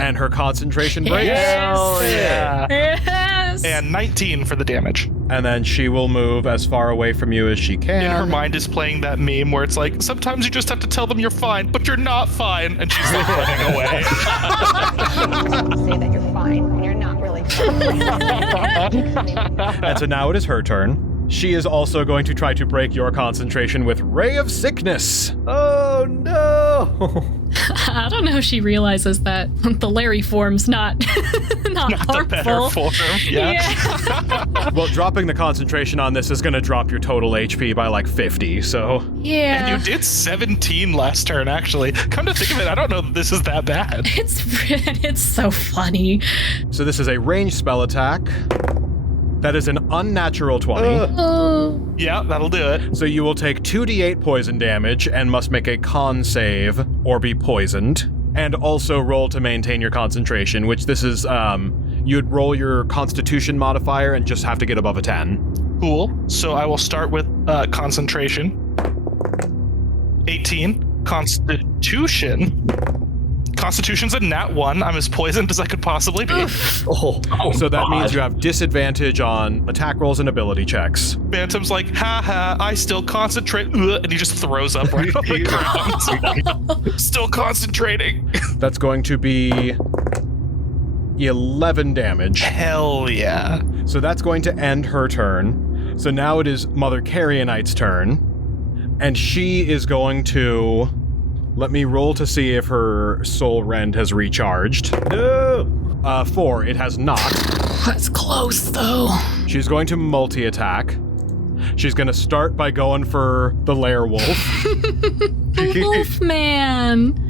And her concentration breaks. Yeah. Yes. And 19 for the damage. And then she will move as far away from you as she can. In her mind is playing that meme where it's like, sometimes you just have to tell them you're fine, but you're not fine. And she's like running away. Say that you're fine when you're not really fine. And so now it is her turn. She is also going to try to break your concentration with Ray of Sickness. Oh no! I don't know if she realizes that the Larry form's not Not the better harmful. form. Yeah. Well, dropping the concentration on this is going to drop your total HP by like 50, so... Yeah. And you did 17 last turn, actually. Come to think of it, I don't know that this is that bad. It's so funny. So this is a ranged spell attack. That is an unnatural 20. Oh. Yeah, that'll do it. So you will take 2d8 poison damage and must make a con save or be poisoned. And also roll to maintain your concentration, which this is, you'd roll your constitution modifier and just have to get above a 10. Cool. So I will start with concentration. 18. Constitution. Constitution's a nat 1. I'm as poisoned as I could possibly be. Oh, So that means you have disadvantage on attack rolls and ability checks. Phantom's like, haha, I still concentrate. And he just throws up right on the ground. Still concentrating. That's going to be 11 damage. Hell yeah. So that's going to end her turn. So now it is Mother Carrionite's turn. And she is going to... Let me roll to see if her Soul Rend has recharged. no! 4, it has not. That's close, though. She's going to multi-attack. She's going to start by going for the Lair Wolf. Wolfman.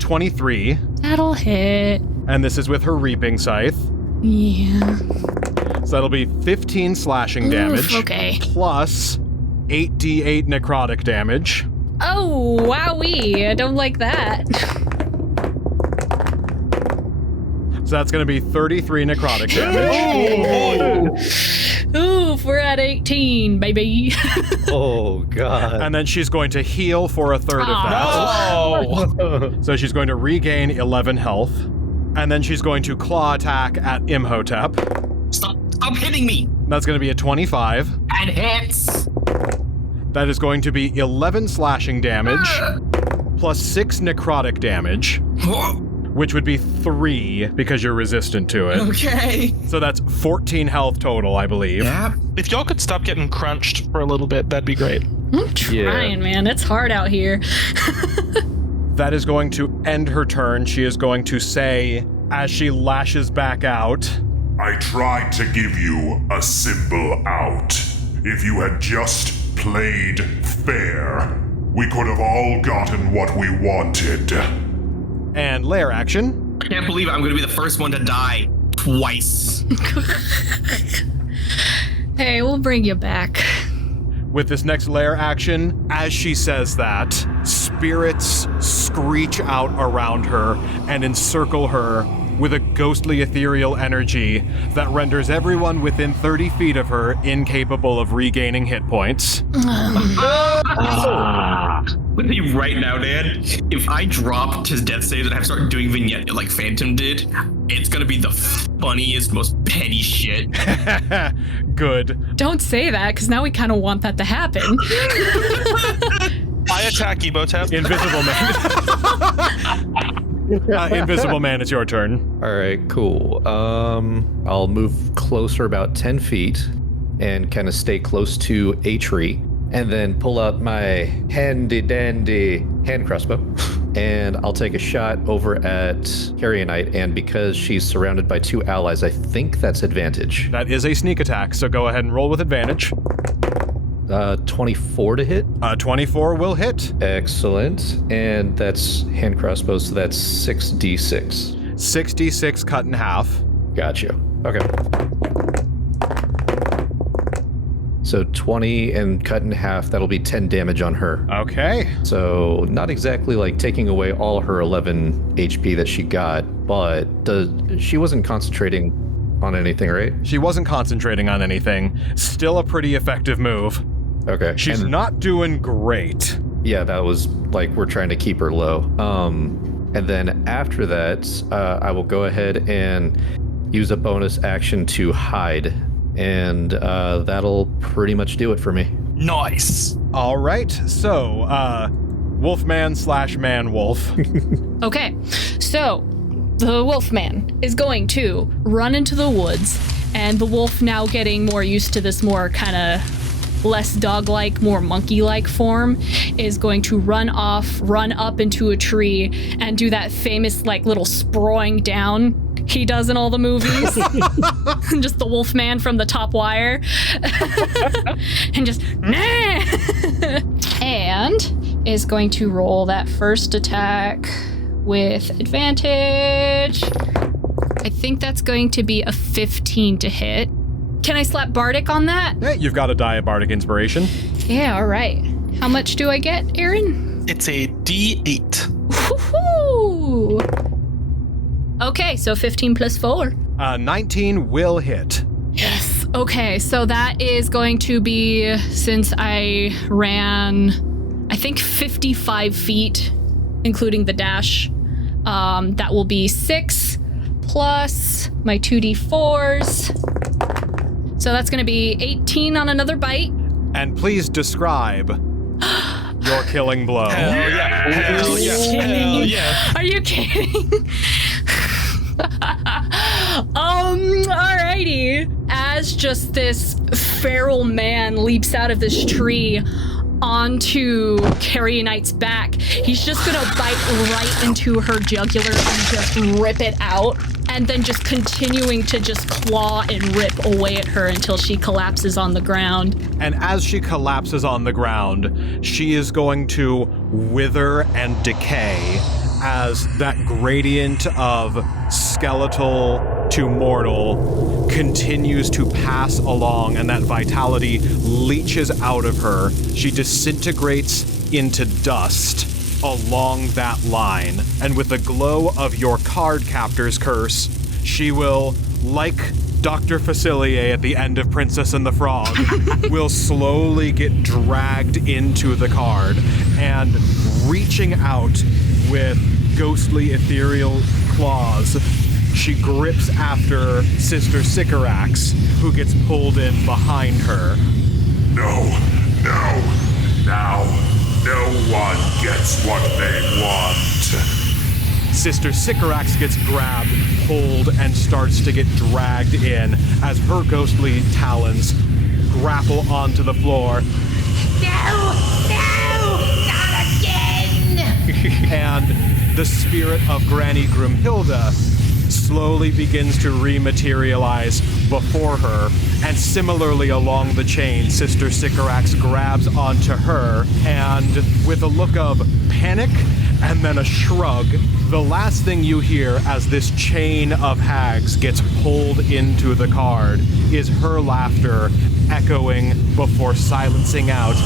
23. That'll hit. And this is with her Reaping Scythe. Yeah. So that'll be 15 slashing damage. Oof, okay. Plus 8d8 necrotic damage. Oh, wowee. I don't like that. So that's going to be 33 necrotic damage. Oof, we're at 18, baby. Oh god. And then she's going to heal for a third of that. Oh. So she's going to regain 11 health. And then she's going to claw attack at Imhotep. Stop hitting me! That's going to be a 25. And hits. That is going to be 11 slashing damage, plus 6 necrotic damage, which would be 3 because you're resistant to it. Okay. So that's 14 health total, I believe. Yeah. If y'all could stop getting crunched for a little bit, that'd be great. I'm trying, man. It's hard out here. That is going to end her turn. She is going to say, as she lashes back out, I tried to give you a simple out. If you had just played fair, we could have all gotten what we wanted. and lair action. I can't believe I'm going to be the first one to die twice. Hey, we'll bring you back. With this next lair action, as she says that, spirits screech out around her and encircle her with a ghostly ethereal energy that renders everyone within 30 feet of her incapable of regaining hit points. With you right now, Dan, if I drop to death save and I start doing vignette like Phantom did, it's gonna be the funniest, most petty shit. Good. Don't say that, because now we kind of want that to happen. I attack Imhotep. Invisible Man. Invisible Man, it's your turn. All right, cool. I'll move closer about 10 feet and kind of stay close to a tree, and then pull out my handy dandy hand crossbow, and I'll take a shot over at Carrionite, and because she's surrounded by 2 allies, I think that's advantage. That is a sneak attack, so go ahead and roll with advantage. 24 to hit. 24 will hit. Excellent. And that's hand crossbow, so that's 6d6. 66 cut in half. Gotcha. Okay. So 20 and cut in half, that'll be 10 damage on her. Okay. So not exactly like taking away all her 11 HP that she got, but she wasn't concentrating on anything, right? She wasn't concentrating on anything. Still a pretty effective move. Okay. She's not doing great. Yeah, that was like, we're trying to keep her low. And then after that, I will go ahead and use a bonus action to hide. And that'll pretty much do it for me. Nice. All right. So, Wolfman/Man-Wolf. Okay, so the Wolfman is going to run into the woods, and the wolf, now getting more used to this more kind of less dog-like, more monkey-like form, is going to run up into a tree and do that famous like little sprawling down he does in all the movies. Just the Wolfman from the top wire. And just and is going to roll that first attack with advantage. I think that's going to be a 15 to hit. Can I slap Bardic on that? Hey, you've got a die of Bardic Inspiration. Yeah, all right. How much do I get, Aaron? It's a D8. Woo-hoo! Okay, so 15 plus 4. 19 will hit. Yes. Okay, so that is going to be, since I ran, I think 55 feet, including the dash, that will be 6 plus my 2d4s. So that's going to be 18 on another bite. And please describe your killing blow. Hell yeah. Hell yeah. Hell yeah. Are you kidding? Alrighty. As just this feral man leaps out of this tree onto Carrionite's back, he's just gonna bite right into her jugular and just rip it out, and then just continuing to just claw and rip away at her until she collapses on the ground. And as she collapses on the ground, she is going to wither and decay as that gradient of skeletal to mortal continues to pass along, and that vitality leaches out of her. She disintegrates into dust along that line, and with the glow of your card captor's curse, she will, like Dr. Facilier at the end of Princess and the Frog, will slowly get dragged into the card, and reaching out with ghostly ethereal claws, she grips after Sister Sycorax, who gets pulled in behind her. No, now no one gets what they want. Sister Sycorax gets grabbed, pulled, and starts to get dragged in as her ghostly talons grapple onto the floor. No, not again! And the spirit of Granny Grimhilda slowly begins to rematerialize before her, and similarly along the chain, Sister Sycorax grabs onto her, and with a look of panic and then a shrug, the last thing you hear as this chain of hags gets pulled into the card is her laughter echoing before silencing out.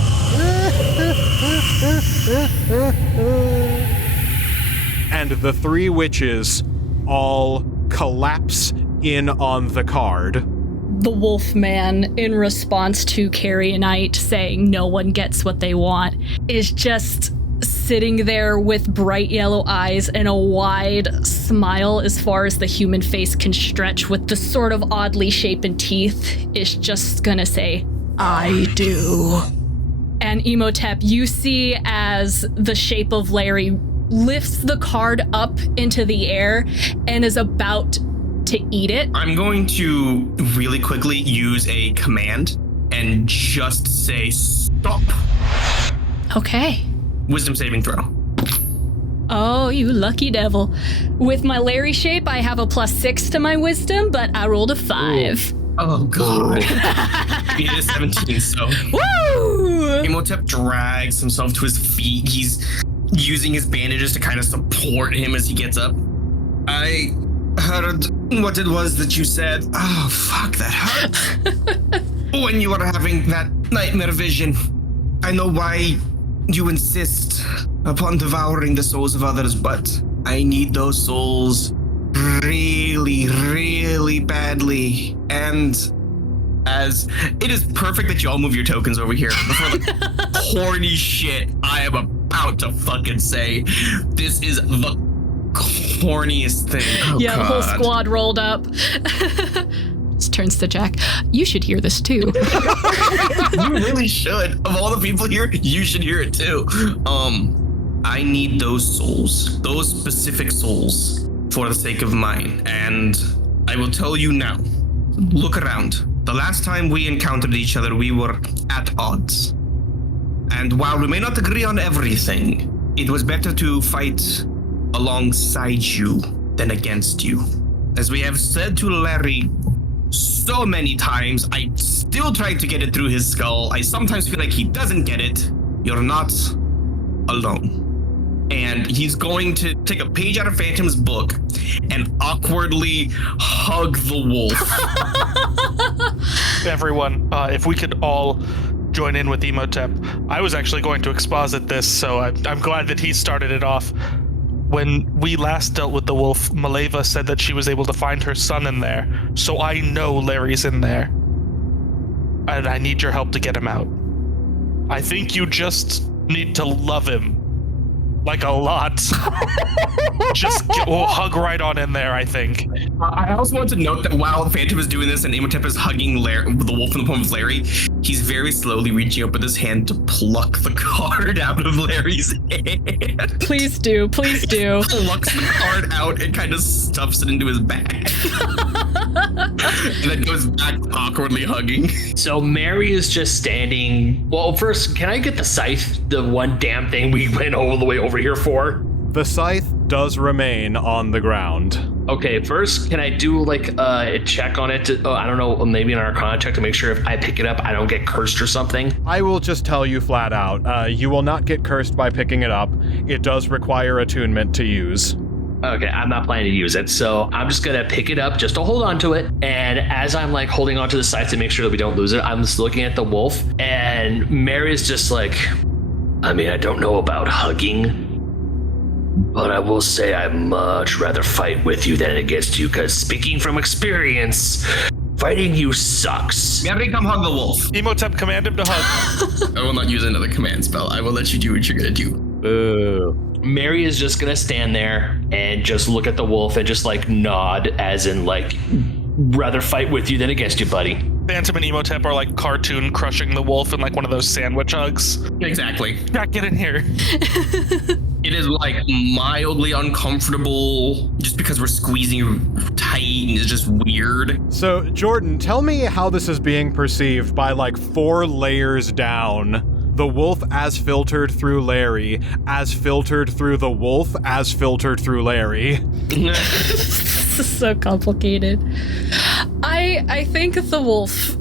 And the 3 witches all collapse in on the card. The Wolfman, in response to Carrionite saying no one gets what they want, is just sitting there with bright yellow eyes and a wide smile as far as the human face can stretch with the sort of oddly shapen teeth, is just gonna say, I do. And Imhotep, you see as the shape of Larry lifts the card up into the air and is about to eat it. I'm going to really quickly use a command and just say stop. Okay. Wisdom saving throw. Oh, you lucky devil. With my Larry shape, I have a +6 to my wisdom, but I rolled a 5. Oh, God. He did a 17, so. Woo! Imhotep drags himself to his feet. He's using his bandages to kind of support him as he gets up. I heard what it was that you said. Oh, fuck, that hurt. When you were having that nightmare vision, I know why you insist upon devouring the souls of others, but I need those souls really, really badly. And as it is perfect that you all move your tokens over here before the horny shit I am about to fucking say. This is the corniest thing. Oh, yeah, God. the whole squad rolled up. Just turns to Jack. You should hear this too. You really should. Of all the people here, you should hear it too. I need those souls, those specific souls, for the sake of mine. And I will tell you now, look around. The last time we encountered each other, we were at odds. And while we may not agree on everything, it was better to fight alongside you than against you. As we have said to Larry so many times, I still try to get it through his skull. I sometimes feel like he doesn't get it. You're not alone. And he's going to take a page out of Phantom's book and awkwardly hug the wolf. Everyone, if we could all join in with Imhotep. I was actually going to exposit this, so I'm glad that he started it off. When we last dealt with the wolf, Maleva said that she was able to find her son in there, so I know Larry's in there. And I need your help to get him out. I think you just need to love him. Like a lot. We'll hug right on in there, I think. I also want to note that while Phantom is doing this and Imhotep is hugging the wolf in the form of Larry, he's very slowly reaching up with his hand to pluck the card out of Larry's hand. Please do, please do. Plucks the card out and kind of stuffs it into his bag. And then goes back awkwardly hugging. So Mary is just standing. Well, first, can I get the scythe? The one damn thing we went all the way over here for? The scythe does remain on the ground. Okay, first, can I do like a check on it? I don't know, maybe an Arcana check to make sure if I pick it up, I don't get cursed or something? I will just tell you flat out, you will not get cursed by picking it up. It does require attunement to use. Okay, I'm not planning to use it, so I'm just gonna pick it up just to hold on to it. And as I'm like holding onto the scythe to make sure that we don't lose it, I'm just looking at the wolf, and Mary's just like, I mean, I don't know about hugging, but I will say I'd much rather fight with you than against you, because speaking from experience, fighting you sucks. Mary, come hug the wolf. Imhotep, command him to hug. I will not use another command spell. I will let you do what you're gonna do. Boo. Mary is just gonna stand there and just look at the wolf and just like nod, as in like, rather fight with you than against you, buddy. Phantom and Imhotep are like cartoon crushing the wolf in like one of those sandwich hugs. Exactly. Jack, get in here. It is like mildly uncomfortable just because we're squeezing tight and it's just weird. So, Jordan, tell me how this is being perceived by like 4 layers down. The wolf as filtered through Larry, as filtered through the wolf, as filtered through Larry. This is so complicated. I think the wolf,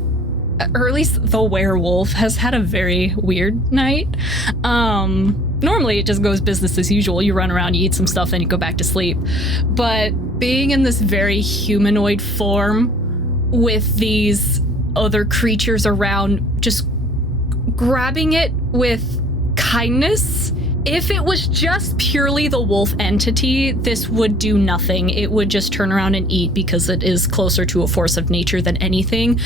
or at least the werewolf, has had a very weird night. Normally it just goes business as usual. You run around, you eat some stuff, and you go back to sleep. But being in this very humanoid form with these other creatures around, just grabbing it with kindness. If it was just purely the wolf entity, this would do nothing. It would just turn around and eat because it is closer to a force of nature than anything.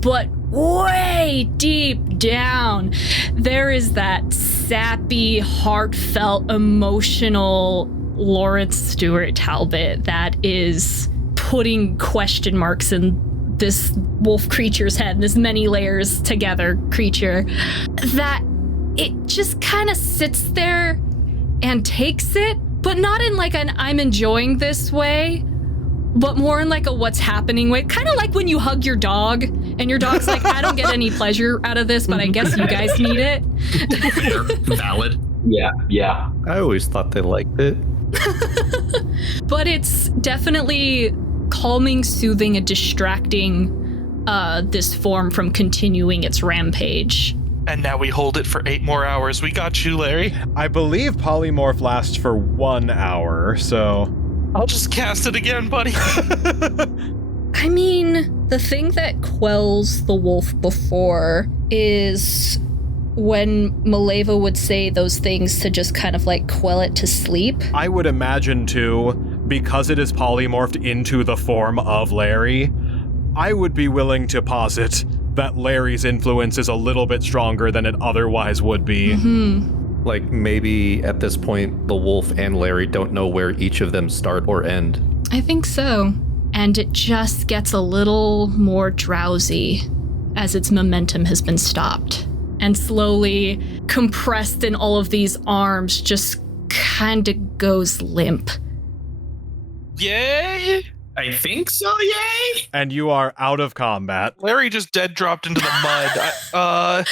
But way deep down, there is that sappy, heartfelt, emotional Lawrence Stewart Talbot that is putting question marks in this wolf creature's head, this many layers together creature, that it just kind of sits there and takes it, but not in like an I'm enjoying this way, but more in like a what's happening way. Kind of like when you hug your dog and your dog's like, I don't get any pleasure out of this, but I guess you guys need it. Fair, valid. Yeah. I always thought they liked it. But it's definitely calming, soothing, and distracting this form from continuing its rampage. And now we hold it for 8 more hours. We got you, Larry. I believe polymorph lasts for 1 hour, so... I'll just cast it again, buddy. I mean, the thing that quells the wolf before is when Maleva would say those things to just kind of like quell it to sleep. I would imagine too, because it is polymorphed into the form of Larry, I would be willing to posit that Larry's influence is a little bit stronger than it otherwise would be. Mm-hmm. Like maybe at this point, the wolf and Larry don't know where each of them start or end. I think so. And it just gets a little more drowsy as its momentum has been stopped. And slowly, compressed in all of these arms, just kind of goes limp. Yay! I think so, yay! And you are out of combat. Larry just dead dropped into the mud.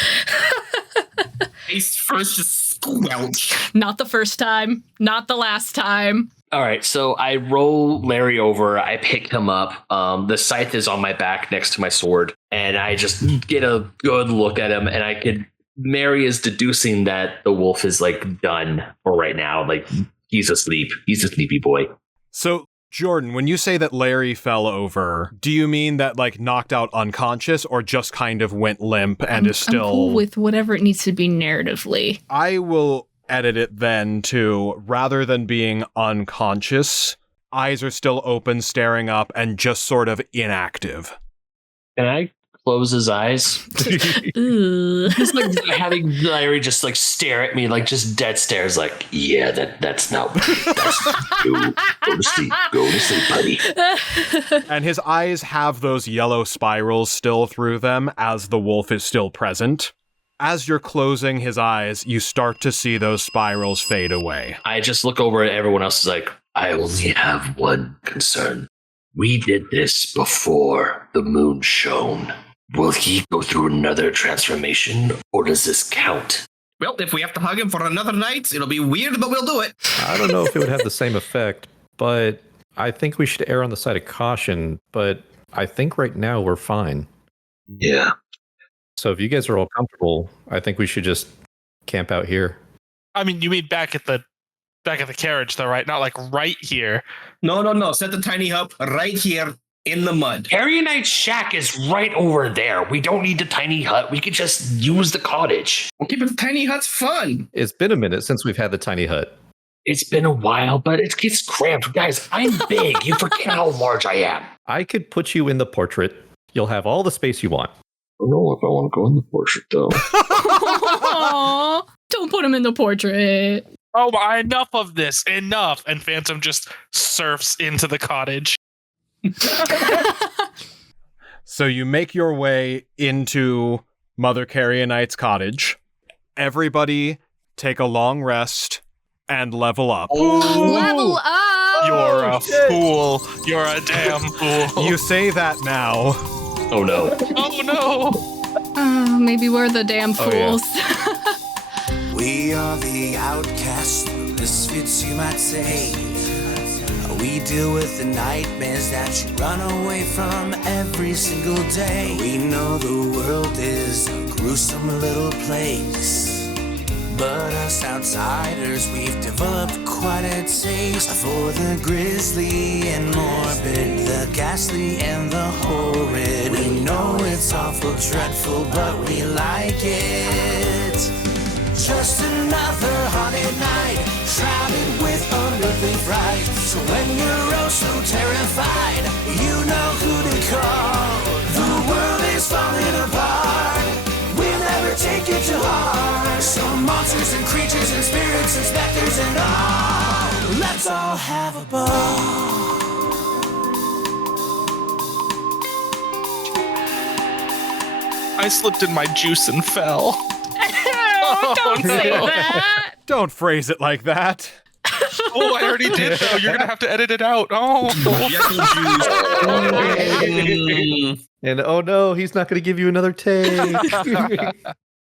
Face first, just squelch. Not the first time, not the last time. All right, so I roll Larry over. I pick him up. The scythe is on my back next to my sword, and I just get a good look at him. And Mary is deducing that the wolf is like done for right now. Like he's asleep. He's a sleepy boy. So, Jordan, when you say that Larry fell over, do you mean that like knocked out unconscious, or just kind of went limp and is still? I'm cool with whatever it needs to be narratively. I will edit it then to, rather than being unconscious, eyes are still open, staring up, and just sort of inactive. Can I close his eyes? Just like having Larry just like stare at me, like just dead stares, like, yeah, that's not go to sleep, buddy. And his eyes have those yellow spirals still through them as the wolf is still present. As you're closing his eyes, you start to see those spirals fade away. I just look over at everyone else, is like, I only have one concern. We did this before the moon shone. Will he go through another transformation, or does this count? Well, if we have to hug him for another night, it'll be weird, but we'll do it. I don't know if it would have the same effect, but I think we should err on the side of caution. But I think right now we're fine. Yeah. So if you guys are all comfortable, I think we should just camp out here. I mean, you mean back at the carriage, though, right? Not like right here. No. Set the tiny hut right here in the mud. Carrionite's shack is right over there. We don't need the tiny hut. We could just use the cottage. Okay, but the tiny hut's fun. It's been a minute since we've had the tiny hut. It's been a while, but it gets cramped. Guys, I'm big. You forget how large I am. I could put you in the portrait. You'll have all the space you want. I don't know if I want to go in the portrait, though. Aww, don't put him in the portrait. Oh, enough of this. Enough. And Phantom just surfs into the cottage. So you make your way into Mother Carrionite's cottage. Everybody take a long rest and level up. Level up! You're a fool. You're a damn fool. You say that now. Oh, no. Oh, no. Maybe we're the damn fools. Oh, yeah. We are the outcasts, misfits you might say. We deal with the nightmares that you run away from every single day. We know the world is a gruesome little place, but us outsiders, we've developed quite a taste for the grisly and morbid, the ghastly and the horrid. We know it's awful dreadful, but we like it. Just another haunted night, shrouded with unearthly fright. So when you're oh so terrified, you know who to call. The world is falling apart, we'll never take it to heart. So monsters and creatures and spirits and specters and all. Let's all have a ball. I slipped in my juice and fell. Don't say that. Don't phrase it like that. Oh, I already did, though. You're going to have to edit it out. Oh. And oh no, he's not going to give you another take.